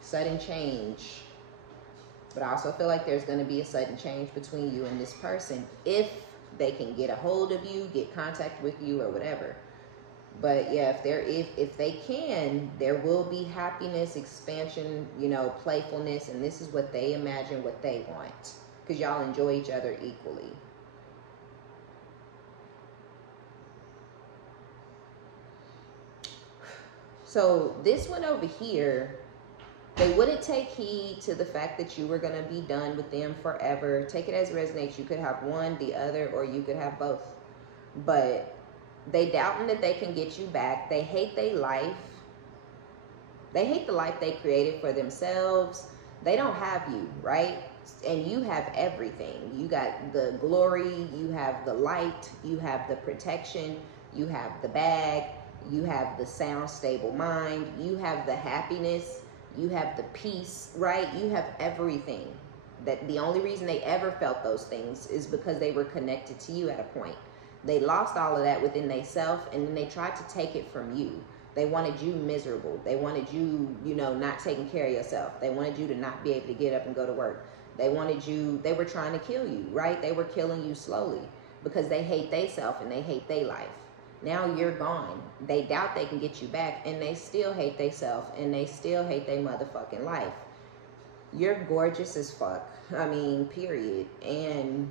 sudden change. But I also feel like there's going to be a sudden change between you and this person if they can get a hold of you, get contact with you, or whatever. But yeah, if they can, there will be happiness, expansion, you know, playfulness, and this is what they imagine, what they want, because y'all enjoy each other equally. So this one over here, they wouldn't take heed to the fact that you were going to be done with them forever. Take it as it resonates. You could have one, the other, or you could have both. But they doubting that they can get you back. They hate their life. They hate the life they created for themselves. They don't have you, right? And you have everything. You got the glory. You have the light. You have the protection. You have the bag. You have the sound, stable mind. You have the happiness. You have the peace, right? You have everything. That the only reason they ever felt those things is because they were connected to you at a point. They lost all of that within themselves, and then they tried to take it from you. They wanted you miserable. They wanted you, you know, not taking care of yourself. They wanted you to not be able to get up and go to work. They wanted you, they were trying to kill you, right? They were killing you slowly because they hate themselves and they hate their life. Now you're gone. They doubt they can get you back, and they still hate themselves and they still hate their motherfucking life. You're gorgeous as fuck. I mean, period. And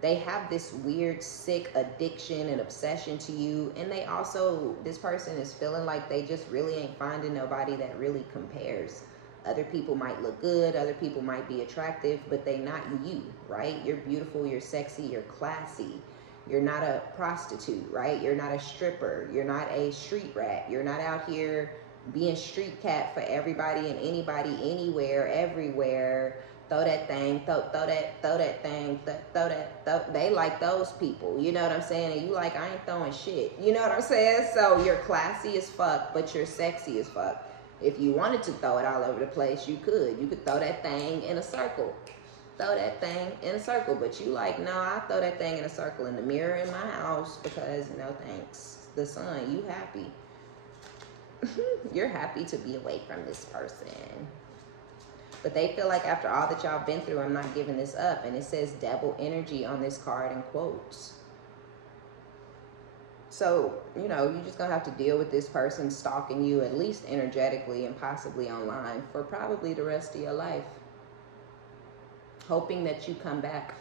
they have this weird, sick addiction and obsession to you. And they also, this person is feeling like they just really ain't finding nobody that really compares. Other people might look good, other people might be attractive, but they not you, right? You're beautiful, you're sexy, you're classy. You're not a prostitute, right? You're not a stripper. You're not a street rat. You're not out here being street cat for everybody and anybody, anywhere, everywhere. Throw that thing, throw that thing, throw that. They like those people, you know what I'm saying? And you like, I ain't throwing shit, you know what I'm saying? So you're classy as fuck, but you're sexy as fuck. If you wanted to throw it all over the place, you could. You could throw that thing in a circle. Throw that thing in a circle, but you like, no, I throw that thing in a circle in the mirror in my house because no thanks. The sun, you happy. You're happy to be away from this person. But they feel like after all that y'all been through, I'm not giving this up. And it says devil energy on this card in quotes. So, you know, you're just going to have to deal with this person stalking you, at least energetically and possibly online, for probably the rest of your life. Hoping that you come back.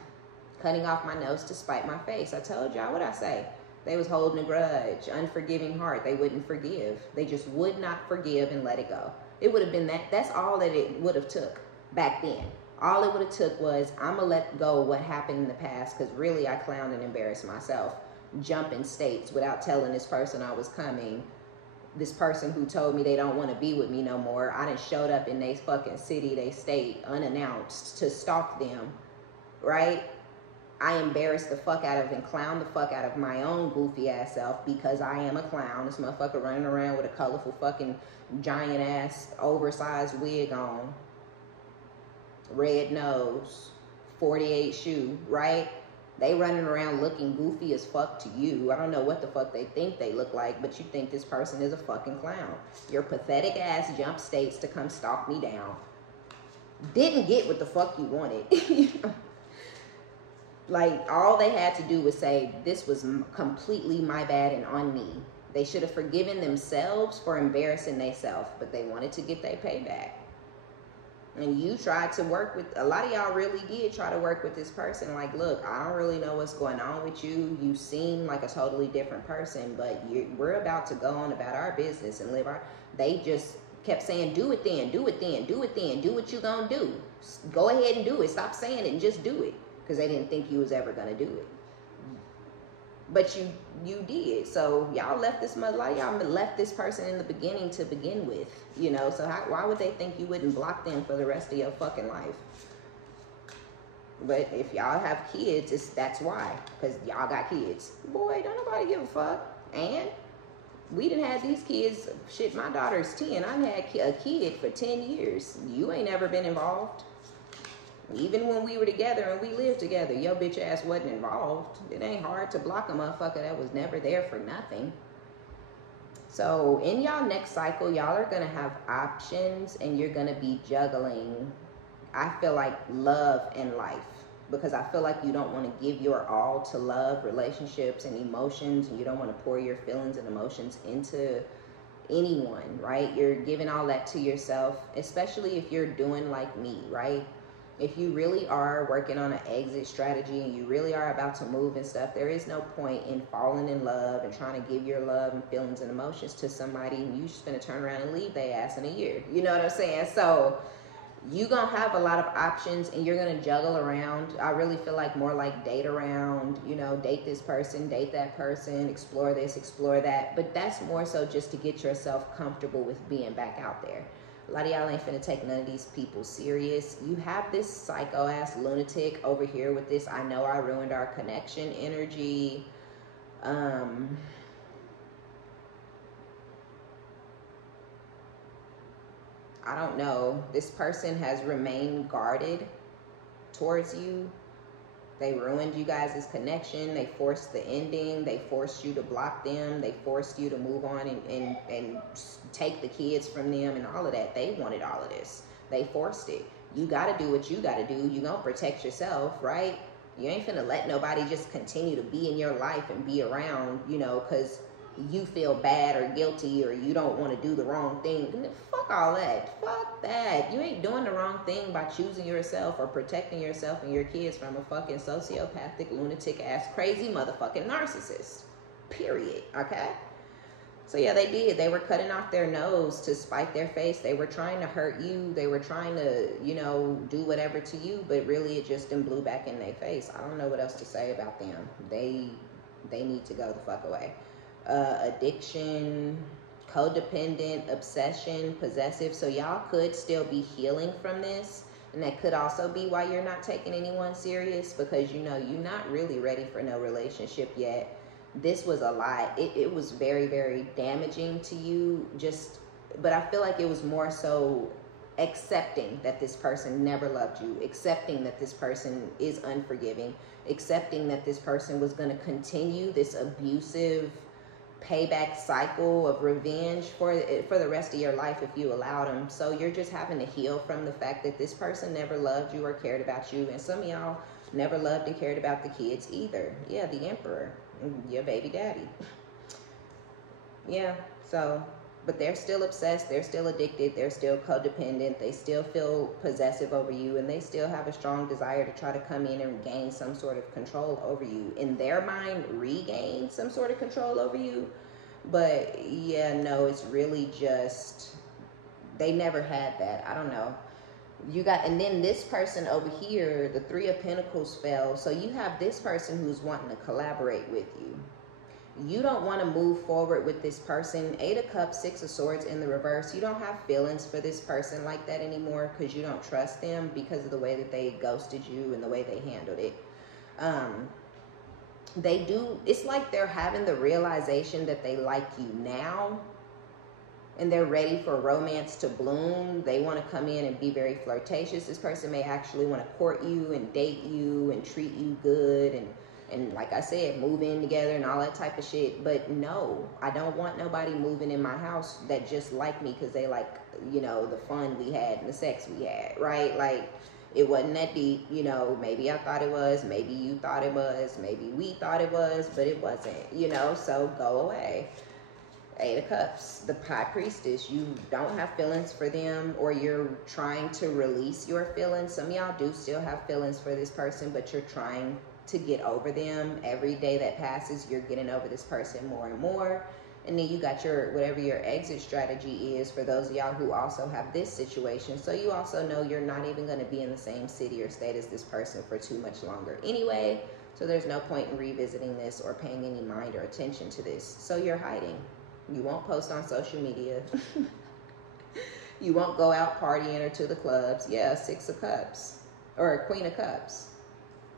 Cutting off my nose to spite my face. I told y'all what I say. They was holding a grudge, unforgiving heart. They wouldn't forgive. They just would not forgive and let it go. It would have been that. That's all that it would have took back then. All it would have took was, I'm going to let go of what happened in the past, because really I clowned and embarrassed myself. Jumping states without telling this person I was coming. This person who told me they don't want to be with me no more. I done showed up in they fucking city, they state, unannounced to stalk them, right? I embarrassed the fuck out of and clown the fuck out of my own goofy ass self because I am a clown. This motherfucker running around with a colorful fucking giant ass oversized wig on. Red nose, 48 shoe, right? They running around looking goofy as fuck to you. I don't know what the fuck they think they look like, but you think this person is a fucking clown. Your pathetic ass jump states to come stalk me down. Didn't get what the fuck you wanted. You know? Like, all they had to do was say, this was completely my bad and on me. They should have forgiven themselves for embarrassing themselves, but they wanted to get their payback. And you tried to work with, a lot of y'all really did try to work with this person. Like, look, I don't really know what's going on with you. You seem like a totally different person, but we're about to go on about our business and live our, they just kept saying, do it then, do it then, do it then, do what you gonna do. Go ahead and do it. Stop saying it and just do it. Because they didn't think you was ever gonna do it. But you did. So y'all left this mother, like y'all left this person in the beginning to begin with, you know. So why would they think you wouldn't block them for the rest of your fucking life? But if y'all have kids, that's why, because y'all got kids. Boy, don't nobody give a fuck. And we done had these kids. Shit, my daughter's 10. I've had a kid for 10 years. You ain't never been involved. Even when we were together and we lived together, your bitch ass wasn't involved. It ain't hard to block a motherfucker that was never there for nothing. So in y'all next cycle, y'all are going to have options and you're going to be juggling, I feel like, love and life. Because I feel like you don't want to give your all to love, relationships, and emotions. And you don't want to pour your feelings and emotions into anyone, right? You're giving all that to yourself, especially if you're doing like me, right? If you really are working on an exit strategy and you really are about to move and stuff, there is no point in falling in love and trying to give your love and feelings and emotions to somebody and you just gonna turn around and leave their ass in a year. You know what I'm saying? So you gonna have a lot of options and you're gonna juggle around. I really feel like more like date around, you know, date this person, date that person, explore this, explore that. But that's more so just to get yourself comfortable with being back out there. A lot of y'all ain't finna take none of these people serious. You have this psycho ass lunatic over here with this I know I ruined our connection energy. I don't know. This person has remained guarded towards you. They ruined you guys' connection. They forced the ending. They forced you to block them. They forced you to move on and take the kids from them and all of that. They wanted all of this. They forced it. You got to do what you got to do. You going to protect yourself, right? You ain't finna let nobody just continue to be in your life and be around, you know, because you feel bad or guilty or you don't want to do the wrong thing. Fuck all that. Fuck that. You ain't doing the wrong thing by choosing yourself or protecting yourself and your kids from a fucking sociopathic, lunatic ass, crazy motherfucking narcissist. Period. Okay? So yeah, they did. They were cutting off their nose to spite their face. They were trying to hurt you. They were trying to, you know, do whatever to you, but really it just blew back in their face. I don't know what else to say about them. They need to go the fuck away. Addiction, codependent, obsession, possessive. So y'all could still be healing from this. And that could also be why you're not taking anyone serious, because you know you're not really ready for no relationship yet. This was a lot. It was very, very damaging to you. But I feel like it was more so accepting that this person never loved you, accepting that this person is unforgiving, accepting that this person was going to continue this abusive payback cycle of revenge for the rest of your life if you allowed them. So you're just having to heal from the fact that this person never loved you or cared about you. And some of y'all never loved and cared about the kids either. Yeah, the emperor, your baby daddy. Yeah, so, but they're still obsessed, they're still addicted, they're still codependent, they still feel possessive over you, and they still have a strong desire to try to come in and gain some sort of control over you. In their mind, regain some sort of control over you. But yeah, no, it's really just, they never had that. I don't know. And then this person over here, the Three of Pentacles fell. So you have this person who's wanting to collaborate with you. You don't want to move forward with this person. 8 of Cups, 6 of Swords in the reverse. You don't have feelings for this person like that anymore because you don't trust them because of the way that they ghosted you and the way they handled it. It's like they're having the realization that they like you now and they're ready for romance to bloom. They want to come in and be very flirtatious. This person may actually want to court you and date you and treat you good and like I said, move in together and all that type of shit. But no, I don't want nobody moving in my house that just like me because they like, you know, the fun we had and the sex we had, right? Like, it wasn't that deep, you know. Maybe I thought it was, maybe you thought it was, maybe we thought it was, but it wasn't, you know, so go away. 8 of Cups, the High Priestess, you don't have feelings for them, or you're trying to release your feelings. Some of y'all do still have feelings for this person, but you're trying to get over them. Every day that passes, you're getting over this person more and more. And then you got your, whatever your exit strategy is for those of y'all who also have this situation. So you also know you're not even going to be in the same city or state as this person for too much longer anyway. So there's no point in revisiting this or paying any mind or attention to this. So you're hiding. You won't post on social media. You won't go out partying or to the clubs. Yeah, 6 of Cups. Or Queen of Cups.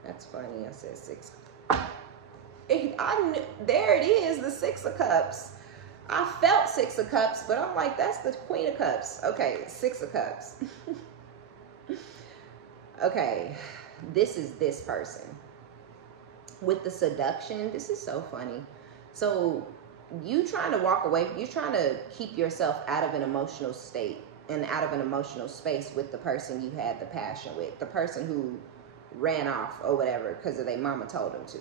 That's funny, I said 6. There it is, the 6 of Cups. I felt 6 of Cups, but I'm like, that's the Queen of Cups. Okay, 6 of Cups. Okay, this is this person. With the seduction, this is so funny. So you trying to walk away, you trying to keep yourself out of an emotional state and out of an emotional space with the person you had the passion with, the person who ran off or whatever because of their mama told them to.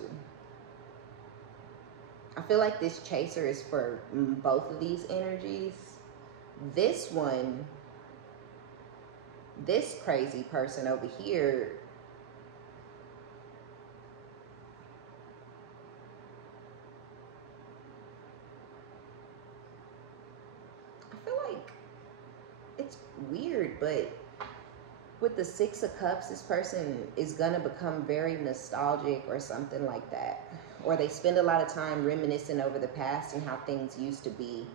I feel like this chaser is for both of these energies. This one, this crazy person over here, I feel like it's weird, but with the 6 of Cups, this person is gonna become very nostalgic or something like that. Or they spend a lot of time reminiscing over the past and how things used to be.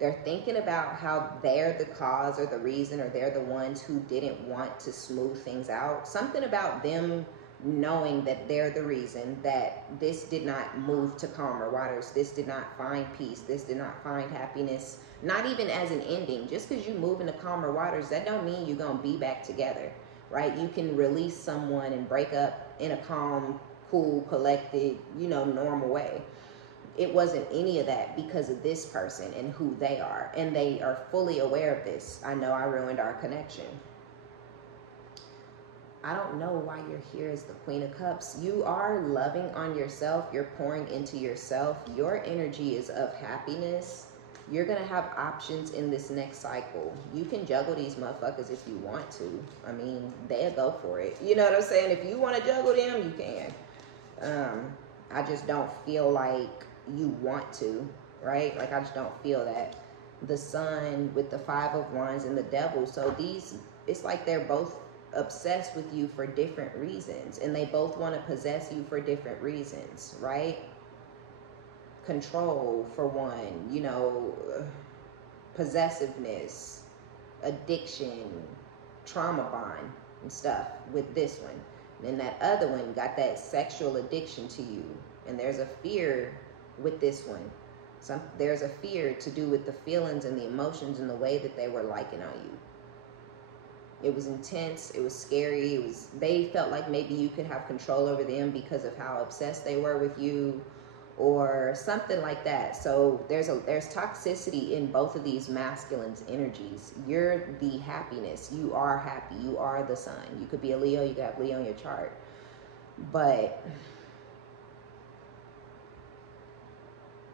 They're thinking about how they're the cause or the reason, or they're the ones who didn't want to smooth things out. Something about them knowing that they're the reason that this did not move to calmer waters, this did not find peace, this did not find happiness, not even as an ending. Just because you move into calmer waters, that don't mean you're gonna be back together, right? You can release someone and break up in a calm, cool, collected, normal way. It wasn't any of that because of this person and who they are, and they are fully aware of this. I know I ruined our connection. I don't know why you're here as the Queen of Cups. You are loving on yourself. You're pouring into yourself. Your energy is of happiness. You're going to have options in this next cycle. You can juggle these motherfuckers if you want to. I mean, they'll go for it. You know what I'm saying? If you want to juggle them, you can. I just don't feel like you want to, right? Like, I just don't feel that. The Sun with the Five of Wands and the Devil. So these, it's like they're both obsessed with you for different reasons, and they both want to possess you for different reasons, right? Control for one, possessiveness, addiction, trauma bond and stuff with this one. And then that other one got that sexual addiction to you, and there's a fear with this one. There's a fear to do with the feelings and the emotions and the way that they were liking on you. It was intense. It was scary. They felt like maybe you could have control over them because of how obsessed they were with you, or something like that. So there's toxicity in both of these masculines' energies. You're the happiness. You are happy. You are the Sun. You could be a Leo. You could have Leo on your chart. But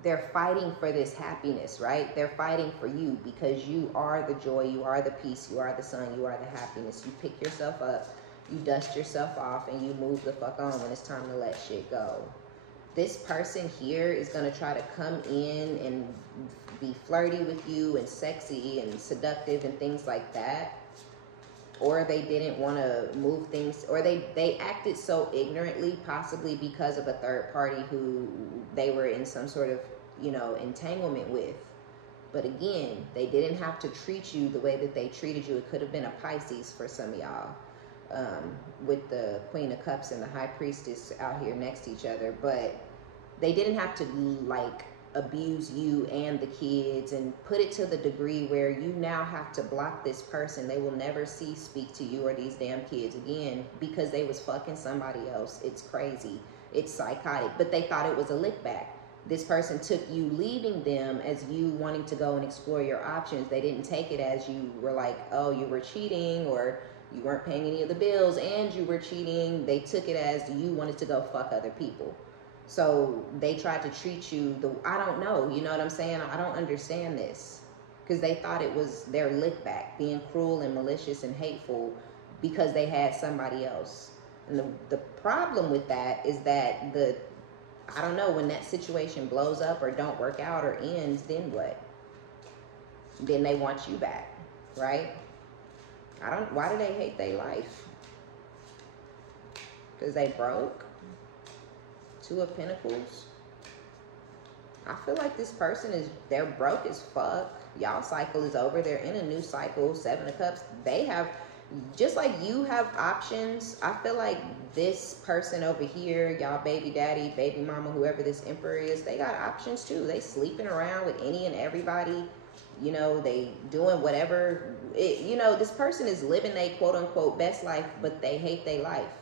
they're fighting for this happiness, right? They're fighting for you because you are the joy, you are the peace, you are the Sun, you are the happiness. You pick yourself up, you dust yourself off, and you move the fuck on when it's time to let shit go. This person here is going to try to come in and be flirty with you and sexy and seductive and things like that. Or they didn't want to move things, or they acted so ignorantly, possibly because of a third party who they were in some sort of, entanglement with. But again, they didn't have to treat you the way that they treated you. It could have been a Pisces for some of y'all, with the Queen of Cups and the High Priestess out here next to each other. But they didn't have to, abuse you and the kids and put it to the degree where you now have to block this person. They will never speak to you or these damn kids again because they was fucking somebody else. It's crazy. It's psychotic. But they thought it was a lick back. This person took you leaving them as you wanting to go and explore your options. They didn't take it as you were like, oh, you were cheating, or you weren't paying any of the bills and you were cheating. They took it as you wanted to go fuck other people. So they tried to treat you, I don't know, you know what I'm saying? I don't understand this. Because they thought it was their lick back, being cruel and malicious and hateful because they had somebody else. And the problem with that is that I don't know, when that situation blows up or don't work out or ends, then what? Then they want you back, right? Why do they hate their life? Because they broke? Two of Pentacles. I feel like this person they're broke as fuck. Y'all cycle is over. They're in a new cycle. Seven of Cups. They have, just like you have options, I feel like this person over here, y'all baby daddy, baby mama, whoever this Emperor is, they got options too. They sleeping around with any and everybody. They doing whatever. This person is living a quote unquote best life, but they hate their life.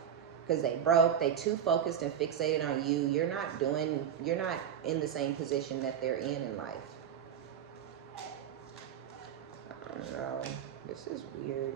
Because they broke, they too focused and fixated on you. You're not in the same position that they're in life. I don't know. This is weird.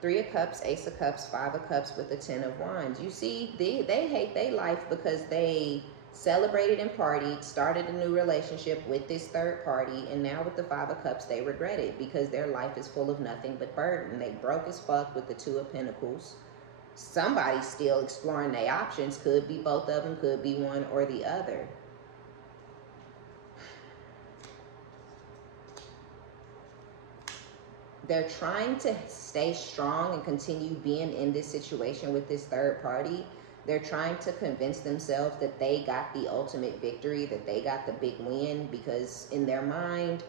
Three of Cups, Ace of Cups, Five of Cups with the Ten of Wands. You see, they hate their life because they celebrated and partied, started a new relationship with this third party, and now with the Five of Cups, they regret it because their life is full of nothing but burden. They broke as fuck with the Two of Pentacles. Somebody's still exploring their options. Could be both of them, could be one or the other. They're trying to stay strong and continue being in this situation with this third party. They're trying to convince themselves that they got the ultimate victory, that they got the big win, because in their mind,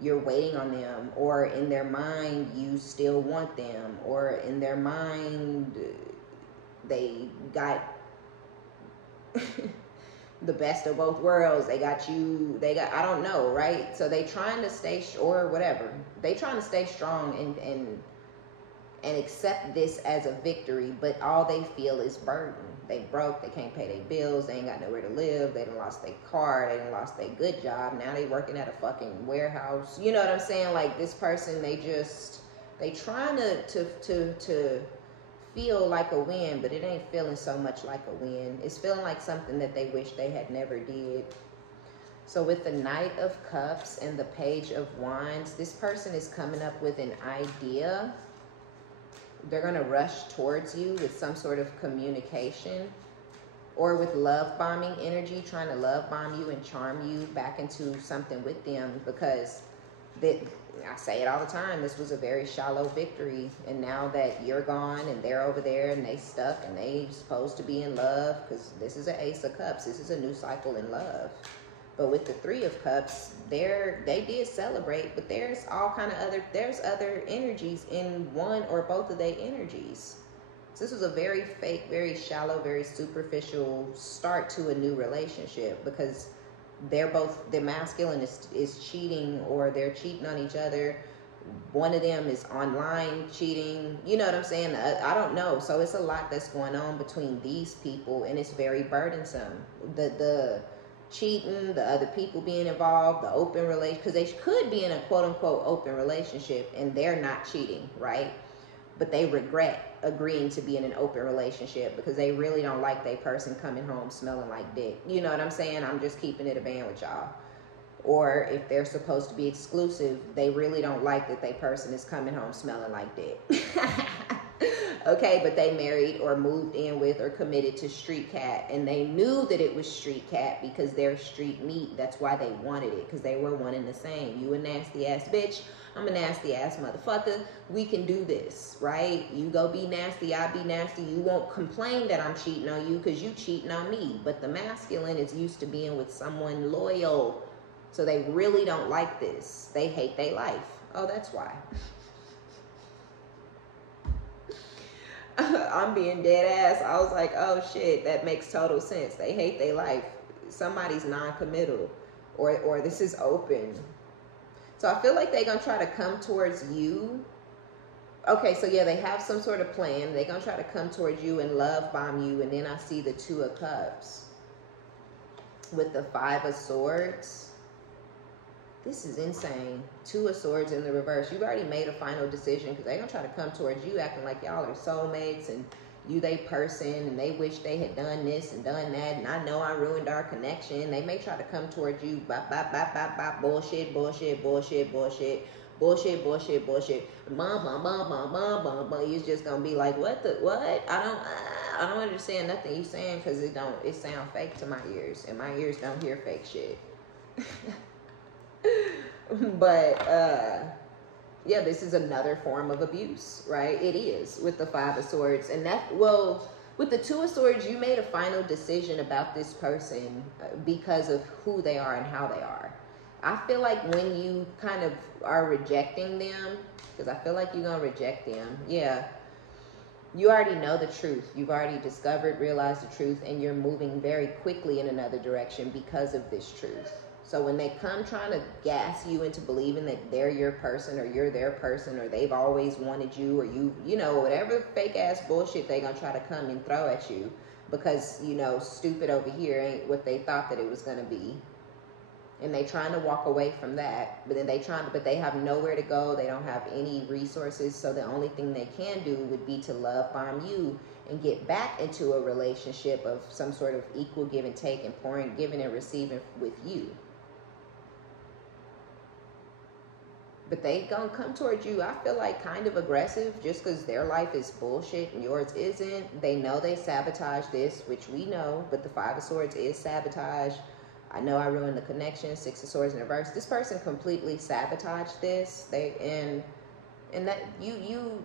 you're waiting on them, or in their mind you still want them, or in their mind they got the best of both worlds. They got you, I don't know, right? So they trying to stay, or whatever, they trying to stay strong and accept this as a victory, but all they feel is burden. They broke, they can't pay their bills, they ain't got nowhere to live, they done lost their car, they done lost their good job, now they working at a fucking warehouse. You know what I'm saying? Like, this person, they trying to feel like a win, but it ain't feeling so much like a win. It's feeling like something that they wish they had never did. So with the Knight of Cups and the Page of Wands, this person is coming up with an idea. They're going to rush towards you with some sort of communication, or with love bombing energy, trying to love bomb you and charm you back into something with them, because I say it all the time, this was a very shallow victory, and now that you're gone and they're over there and they stuck and they supposed to be in love, because this is an Ace of Cups, this is a new cycle in love. But with the Three of Cups, they did celebrate, but there's all kind of other energies in one or both of their energies. So this was a very fake, very shallow, very superficial start to a new relationship, because the masculine is cheating, or they're cheating on each other. One of them is online cheating. You know what I'm saying? I don't know. So it's a lot that's going on between these people, and it's very burdensome. The cheating, the other people being involved, the open relation, because they could be in a quote-unquote open relationship and they're not cheating, right? But they regret agreeing to be in an open relationship because they really don't like their person coming home smelling like dick. You know what I'm saying? I'm just keeping it a band with y'all. Or if they're supposed to be exclusive, they really don't like that their person is coming home smelling like dick. Okay, but they married or moved in with or committed to street cat, and they knew that it was street cat because they're street meat. That's why they wanted it, because they were one and the same. You a nasty ass bitch, I'm a nasty ass motherfucker. We can do this, right? You go be nasty, I be nasty. You won't complain that I'm cheating on you because you cheating on me. But the masculine is used to being with someone loyal, so they really don't like this. They hate their life. Oh, that's why. I'm being dead ass. I was like, oh shit, that makes total sense. They hate their life. Somebody's non-committal, or this is open. So I feel like they're gonna try to come towards you. Okay, so yeah, they have some sort of plan. They're gonna try to come towards you and love bomb you, and then I see the Two of Cups with the Five of Swords. This is insane. Two of Swords in the reverse. You've already made a final decision, because they're going to try to come towards you acting like y'all are soulmates and you they person, and they wish they had done this and done that, and I know I ruined our connection. They may try to come towards you, bullshit, bullshit, bullshit, bullshit, bullshit, bullshit, bullshit. You're just going to be like, what? I don't understand nothing you saying, because it sound fake to my ears, and my ears don't hear fake shit. But yeah, this is another form of abuse, right? It is, with the Five of Swords. And with the Two of Swords, you made a final decision about this person because of who they are and how they are. I feel like when you kind of are rejecting them, because I feel like you're going to reject them, yeah, you already know the truth. You've already discovered, realized the truth, and you're moving very quickly in another direction because of this truth. So when they come trying to gas you into believing that they're your person, or you're their person, or they've always wanted you, or you know, whatever fake ass bullshit they gonna try to come and throw at you, because, you know, stupid over here ain't what they thought that it was gonna be. And they trying to walk away from that, but then but they have nowhere to go. They don't have any resources. So the only thing they can do would be to love bomb you and get back into a relationship of some sort of equal give and take, and pouring, giving and receiving with you. But they gonna come towards you, I feel like, kind of aggressive, just because their life is bullshit and yours isn't. They know they sabotage this, which we know, but the Five of Swords is sabotage. I know I ruined the connection. Six of Swords in reverse. This person completely sabotaged this. And that you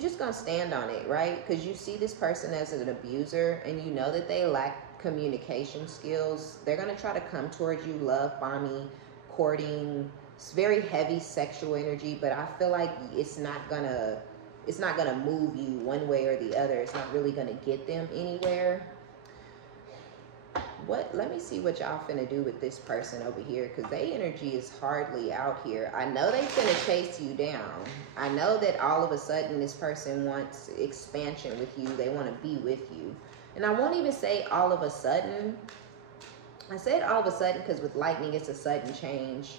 just gonna stand on it, right? Because you see this person as an abuser, and you know that they lack communication skills. They're gonna try to come towards you, love bombing, courting, It's very heavy sexual energy, but I feel like it's not gonna move you one way or the other. It's not really gonna get them anywhere. Let me see what y'all finna do with this person over here, because their energy is hardly out here. I know they finna chase you down. I know that all of a sudden this person wants expansion with you. They want to be with you. And I won't even say all of a sudden. I said all of a sudden because with lightning it's a sudden change.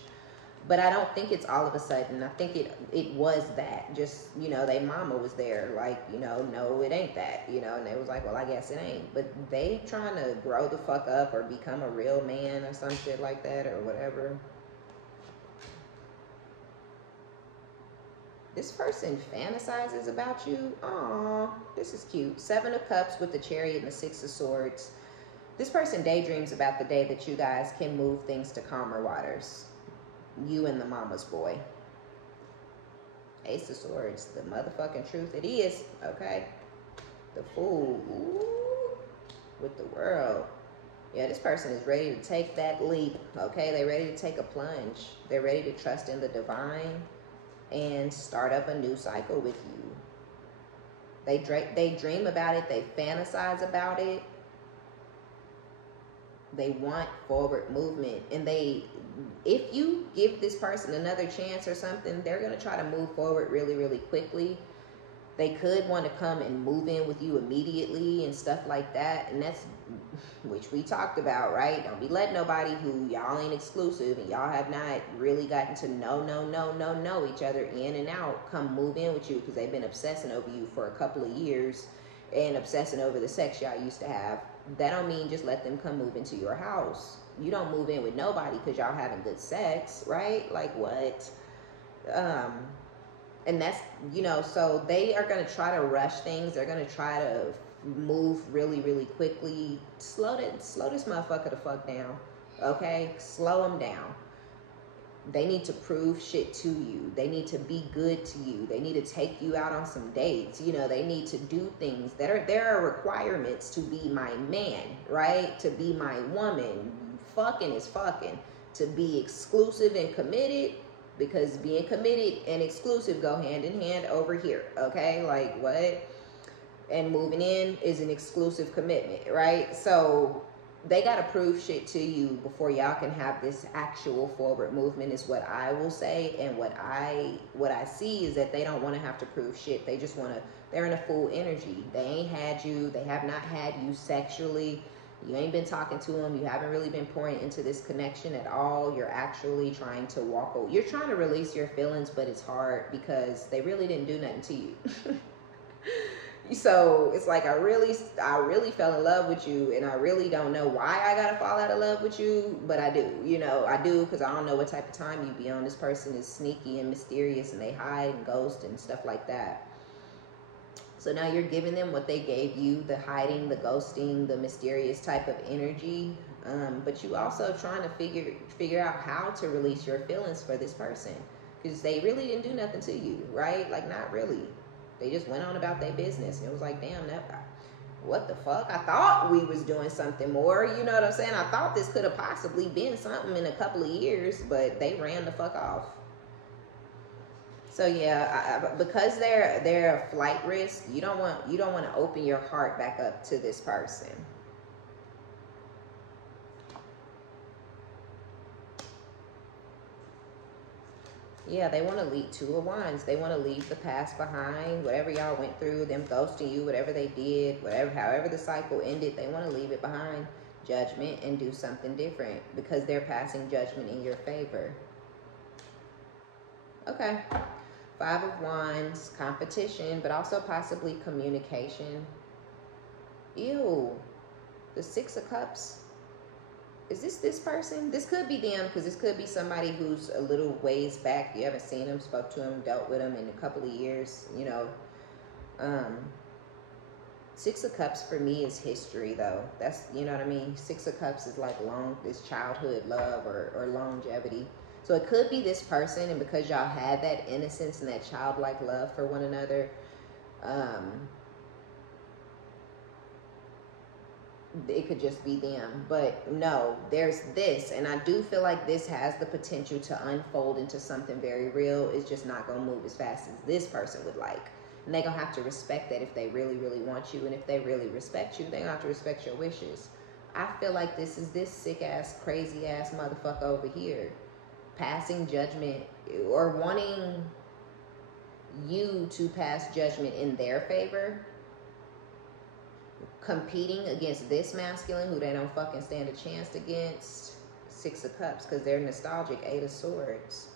But I don't think it's all of a sudden. I think it was that. Just, you know, their mama was there. Like, you know, no, it ain't that. You know, and they was like, well, I guess it ain't. But they trying to grow the fuck up or become a real man or some shit like that or whatever. This person fantasizes about you. Aw, this is cute. 7 of Cups with the Chariot and the 6 of Swords. This person daydreams about the day that you guys can move things to calmer waters. You and the mama's boy. Ace of Swords, the motherfucking truth it is, okay? The Fool, ooh, with the World. Yeah, this person is ready to take that leap, okay? They're ready to take a plunge. They're ready to trust in the divine and start up a new cycle with you. They dream about it. They fantasize about it. They want forward movement, and if you give this person another chance or something, they're going to try to move forward really, really quickly. They could want to come and move in with you immediately and stuff like that. And that's, which we talked about, right? Don't be letting nobody who y'all ain't exclusive and y'all have not really gotten to know each other in and out come move in with you, because they've been obsessing over you for a couple of years and obsessing over the sex y'all used to have. That don't mean just let them come move into your house. You don't move in with nobody because y'all having good sex, right? Like what? And that's, you know, so they are going to try to rush things. They're going to try to move really, really quickly. Slow this motherfucker the fuck down, okay? Slow them down. They need to prove shit to you. They need to be good to you. They need to take you out on some dates. You know, they need to do things that there are requirements to be my man, right? To be my woman. Fucking is fucking. To be exclusive and committed, because being committed and exclusive go hand in hand over here, okay? Like what? And moving in is an exclusive commitment, right? So they got to prove shit to you before y'all can have this actual forward movement, is what I will say. And what I see is that they don't want to have to prove shit. They just want to, they're in a full energy. They ain't had you. They have not had you sexually. You ain't been talking to them. You haven't really been pouring into this connection at all. You're actually trying to walk away. You're trying to release your feelings, but it's hard because they really didn't do nothing to you. So it's like I really fell in love with you, and I really don't know why I gotta fall out of love with you, but I do. You know, I do, because I don't know what type of time you be on. This person is sneaky and mysterious, and they hide and ghost and stuff like that. So now you're giving them what they gave you, the hiding, the ghosting, the mysterious type of energy. But you also trying to figure out how to release your feelings for this person, because they really didn't do nothing to you, right? Like, not really. They just went on about their business. And it was like, damn, what the fuck? I thought we was doing something more. You know what I'm saying? I thought this could have possibly been something in a couple of years, but they ran the fuck off. So yeah, because they're a flight risk, you don't want to open your heart back up to this person. Yeah, they want to leave. 2 of Wands. They want to leave the past behind. Whatever y'all went through, them ghosting you, whatever they did, however the cycle ended, they want to leave it behind. Judgment, and do something different, because they're passing judgment in your favor. Okay. 5 of Wands, competition, but also possibly communication. Ew. The 6 of Cups. Is this person? This could be them, because this could be somebody who's a little ways back. You haven't seen them, spoke to them, dealt with them in a couple of years, you know. 6 of Cups for me is history, though. That's, you know what I mean? 6 of Cups is like this childhood love or longevity. So it could be this person, and because y'all had that innocence and that childlike love for one another, it could just be them. But no, there's this, and I do feel like this has the potential to unfold into something very real. It's just not gonna move as fast as this person would like. And they're gonna have to respect that if they really, really want you. And if they really respect you, they're gonna have to respect your wishes. I feel like this is this sick ass, crazy ass motherfucker over here passing judgment or wanting you to pass judgment in their favor, competing against this masculine who they don't fucking stand a chance against. Six of Cups, because they're nostalgic. Eight of Swords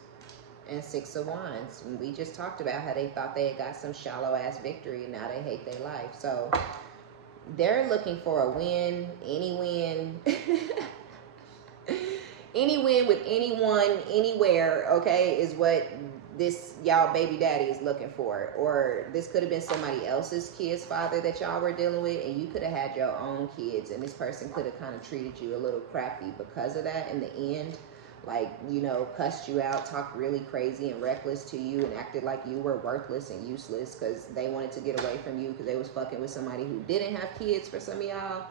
and Six of Wands. And we just talked about how they thought they had got some shallow ass victory and now they hate their life. So they're looking for a win, any win. Any win with anyone, anywhere, okay, is what this y'all baby daddy is looking for. Or this could have been somebody else's kid's father that y'all were dealing with, and you could have had your own kids, and this person could have kind of treated you a little crappy because of that in the end. Like, you know, cussed you out, talked really crazy and reckless to you, and acted like you were worthless and useless because they wanted to get away from you because they was fucking with somebody who didn't have kids for some of y'all.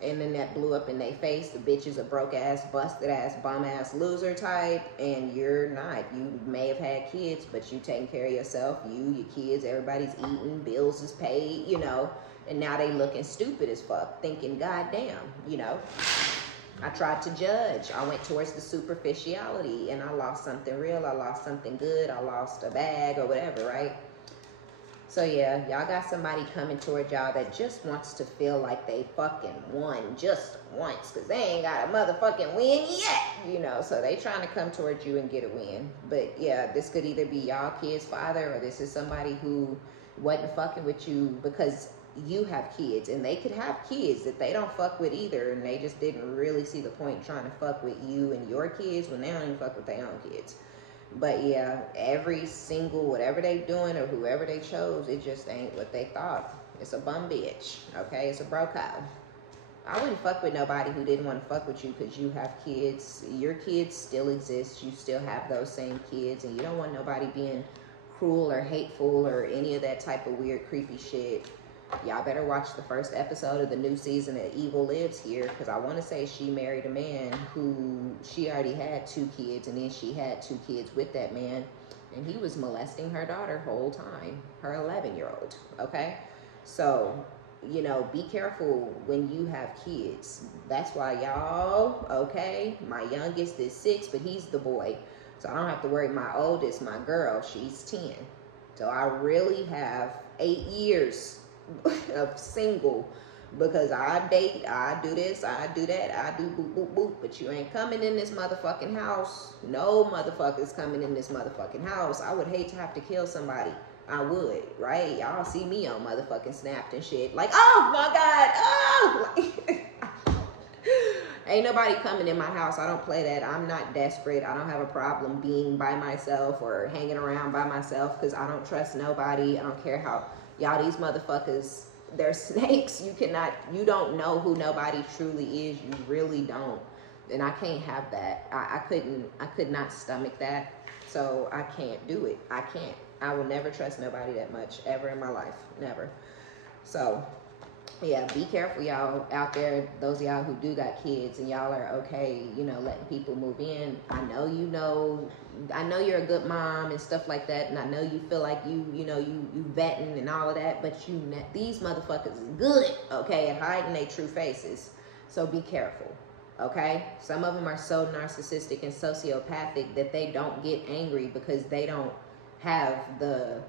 And then that blew up in their face. The bitch is a broke ass, busted ass, bum ass loser type, and you're not. You may have had kids, but you taking care of yourself. You, your kids, everybody's eating, bills is paid, you know. And now they looking stupid as fuck, thinking, goddamn, you know. I tried to judge. I went towards the superficiality, and I lost something real. I lost something good. I lost a bag or whatever, right? So yeah, y'all got somebody coming toward y'all that just wants to feel like they fucking won just once, because they ain't got a motherfucking win yet, you know. So they trying to come towards you and get a win. But yeah, this could either be y'all kid's father, or this is somebody who wasn't fucking with you because you have kids, and they could have kids that they don't fuck with either, and they just didn't really see the point in trying to fuck with you and your kids when they don't even fuck with their own kids. But yeah, every single whatever they doing or whoever they chose, it just ain't what they thought. It's a bum bitch, okay? It's a broke out. I wouldn't fuck with nobody who didn't want to fuck with you because you have kids. Your kids still exist. You still have those same kids, and you don't want nobody being cruel or hateful or any of that type of weird, creepy shit. Y'all better watch the first episode of the new season of Evil Lives here, because I want to say she married a man who she already had 2 kids, and then she had 2 kids with that man, and he was molesting her daughter whole time, her 11-year-old, okay? So, you know, be careful when you have kids. That's why y'all, okay, my youngest is 6, but he's the boy, so I don't have to worry. My oldest, my girl, she's 10. So I really have 8 years of single, because I date, I do this, I do that, I do boop boop boop, but you ain't coming in this motherfucking house. No motherfuckers coming in this motherfucking house. I would hate to have to kill somebody. I would, right? Y'all see me on motherfucking Snapped and shit, like, oh my god, oh, like, ain't nobody coming in my house. I don't play that. I'm not desperate. I don't have a problem being by myself or hanging around by myself, because I don't trust nobody. I don't care how y'all, these motherfuckers, they're snakes. You don't know who nobody truly is. You really don't. And I can't have that. I could not stomach that. So I can't do it. I can't. I will never trust nobody that much ever in my life. Never. So yeah, be careful, y'all out there, those of y'all who do got kids and y'all are okay, you know, letting people move in. I know you're a good mom and stuff like that, and I know you feel like you vetting and all of that, but these motherfuckers is good, okay, at hiding their true faces. So be careful, okay? Some of them are so narcissistic and sociopathic that they don't get angry because they don't have the,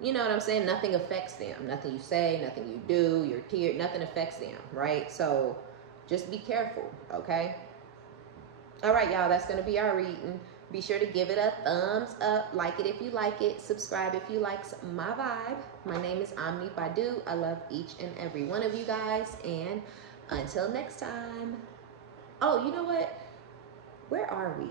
you know what I'm saying? Nothing affects them. Nothing you say, nothing you do, your tear, nothing affects them, right? So just be careful, okay? All right, y'all, that's going to be our reading. Be sure to give it a thumbs up. Like it if you like it. Subscribe if you like my vibe. My name is OmniBadu. I love each and every one of you guys. And until next time. Oh, you know what? Where are we?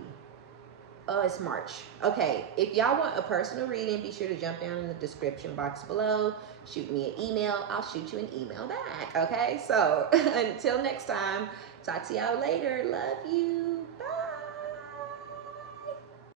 Oh, it's March. Okay, if y'all want a personal reading, be sure to jump down in the description box below. Shoot me an email. I'll shoot you an email back, okay? So, until next time, talk to y'all later. Love you.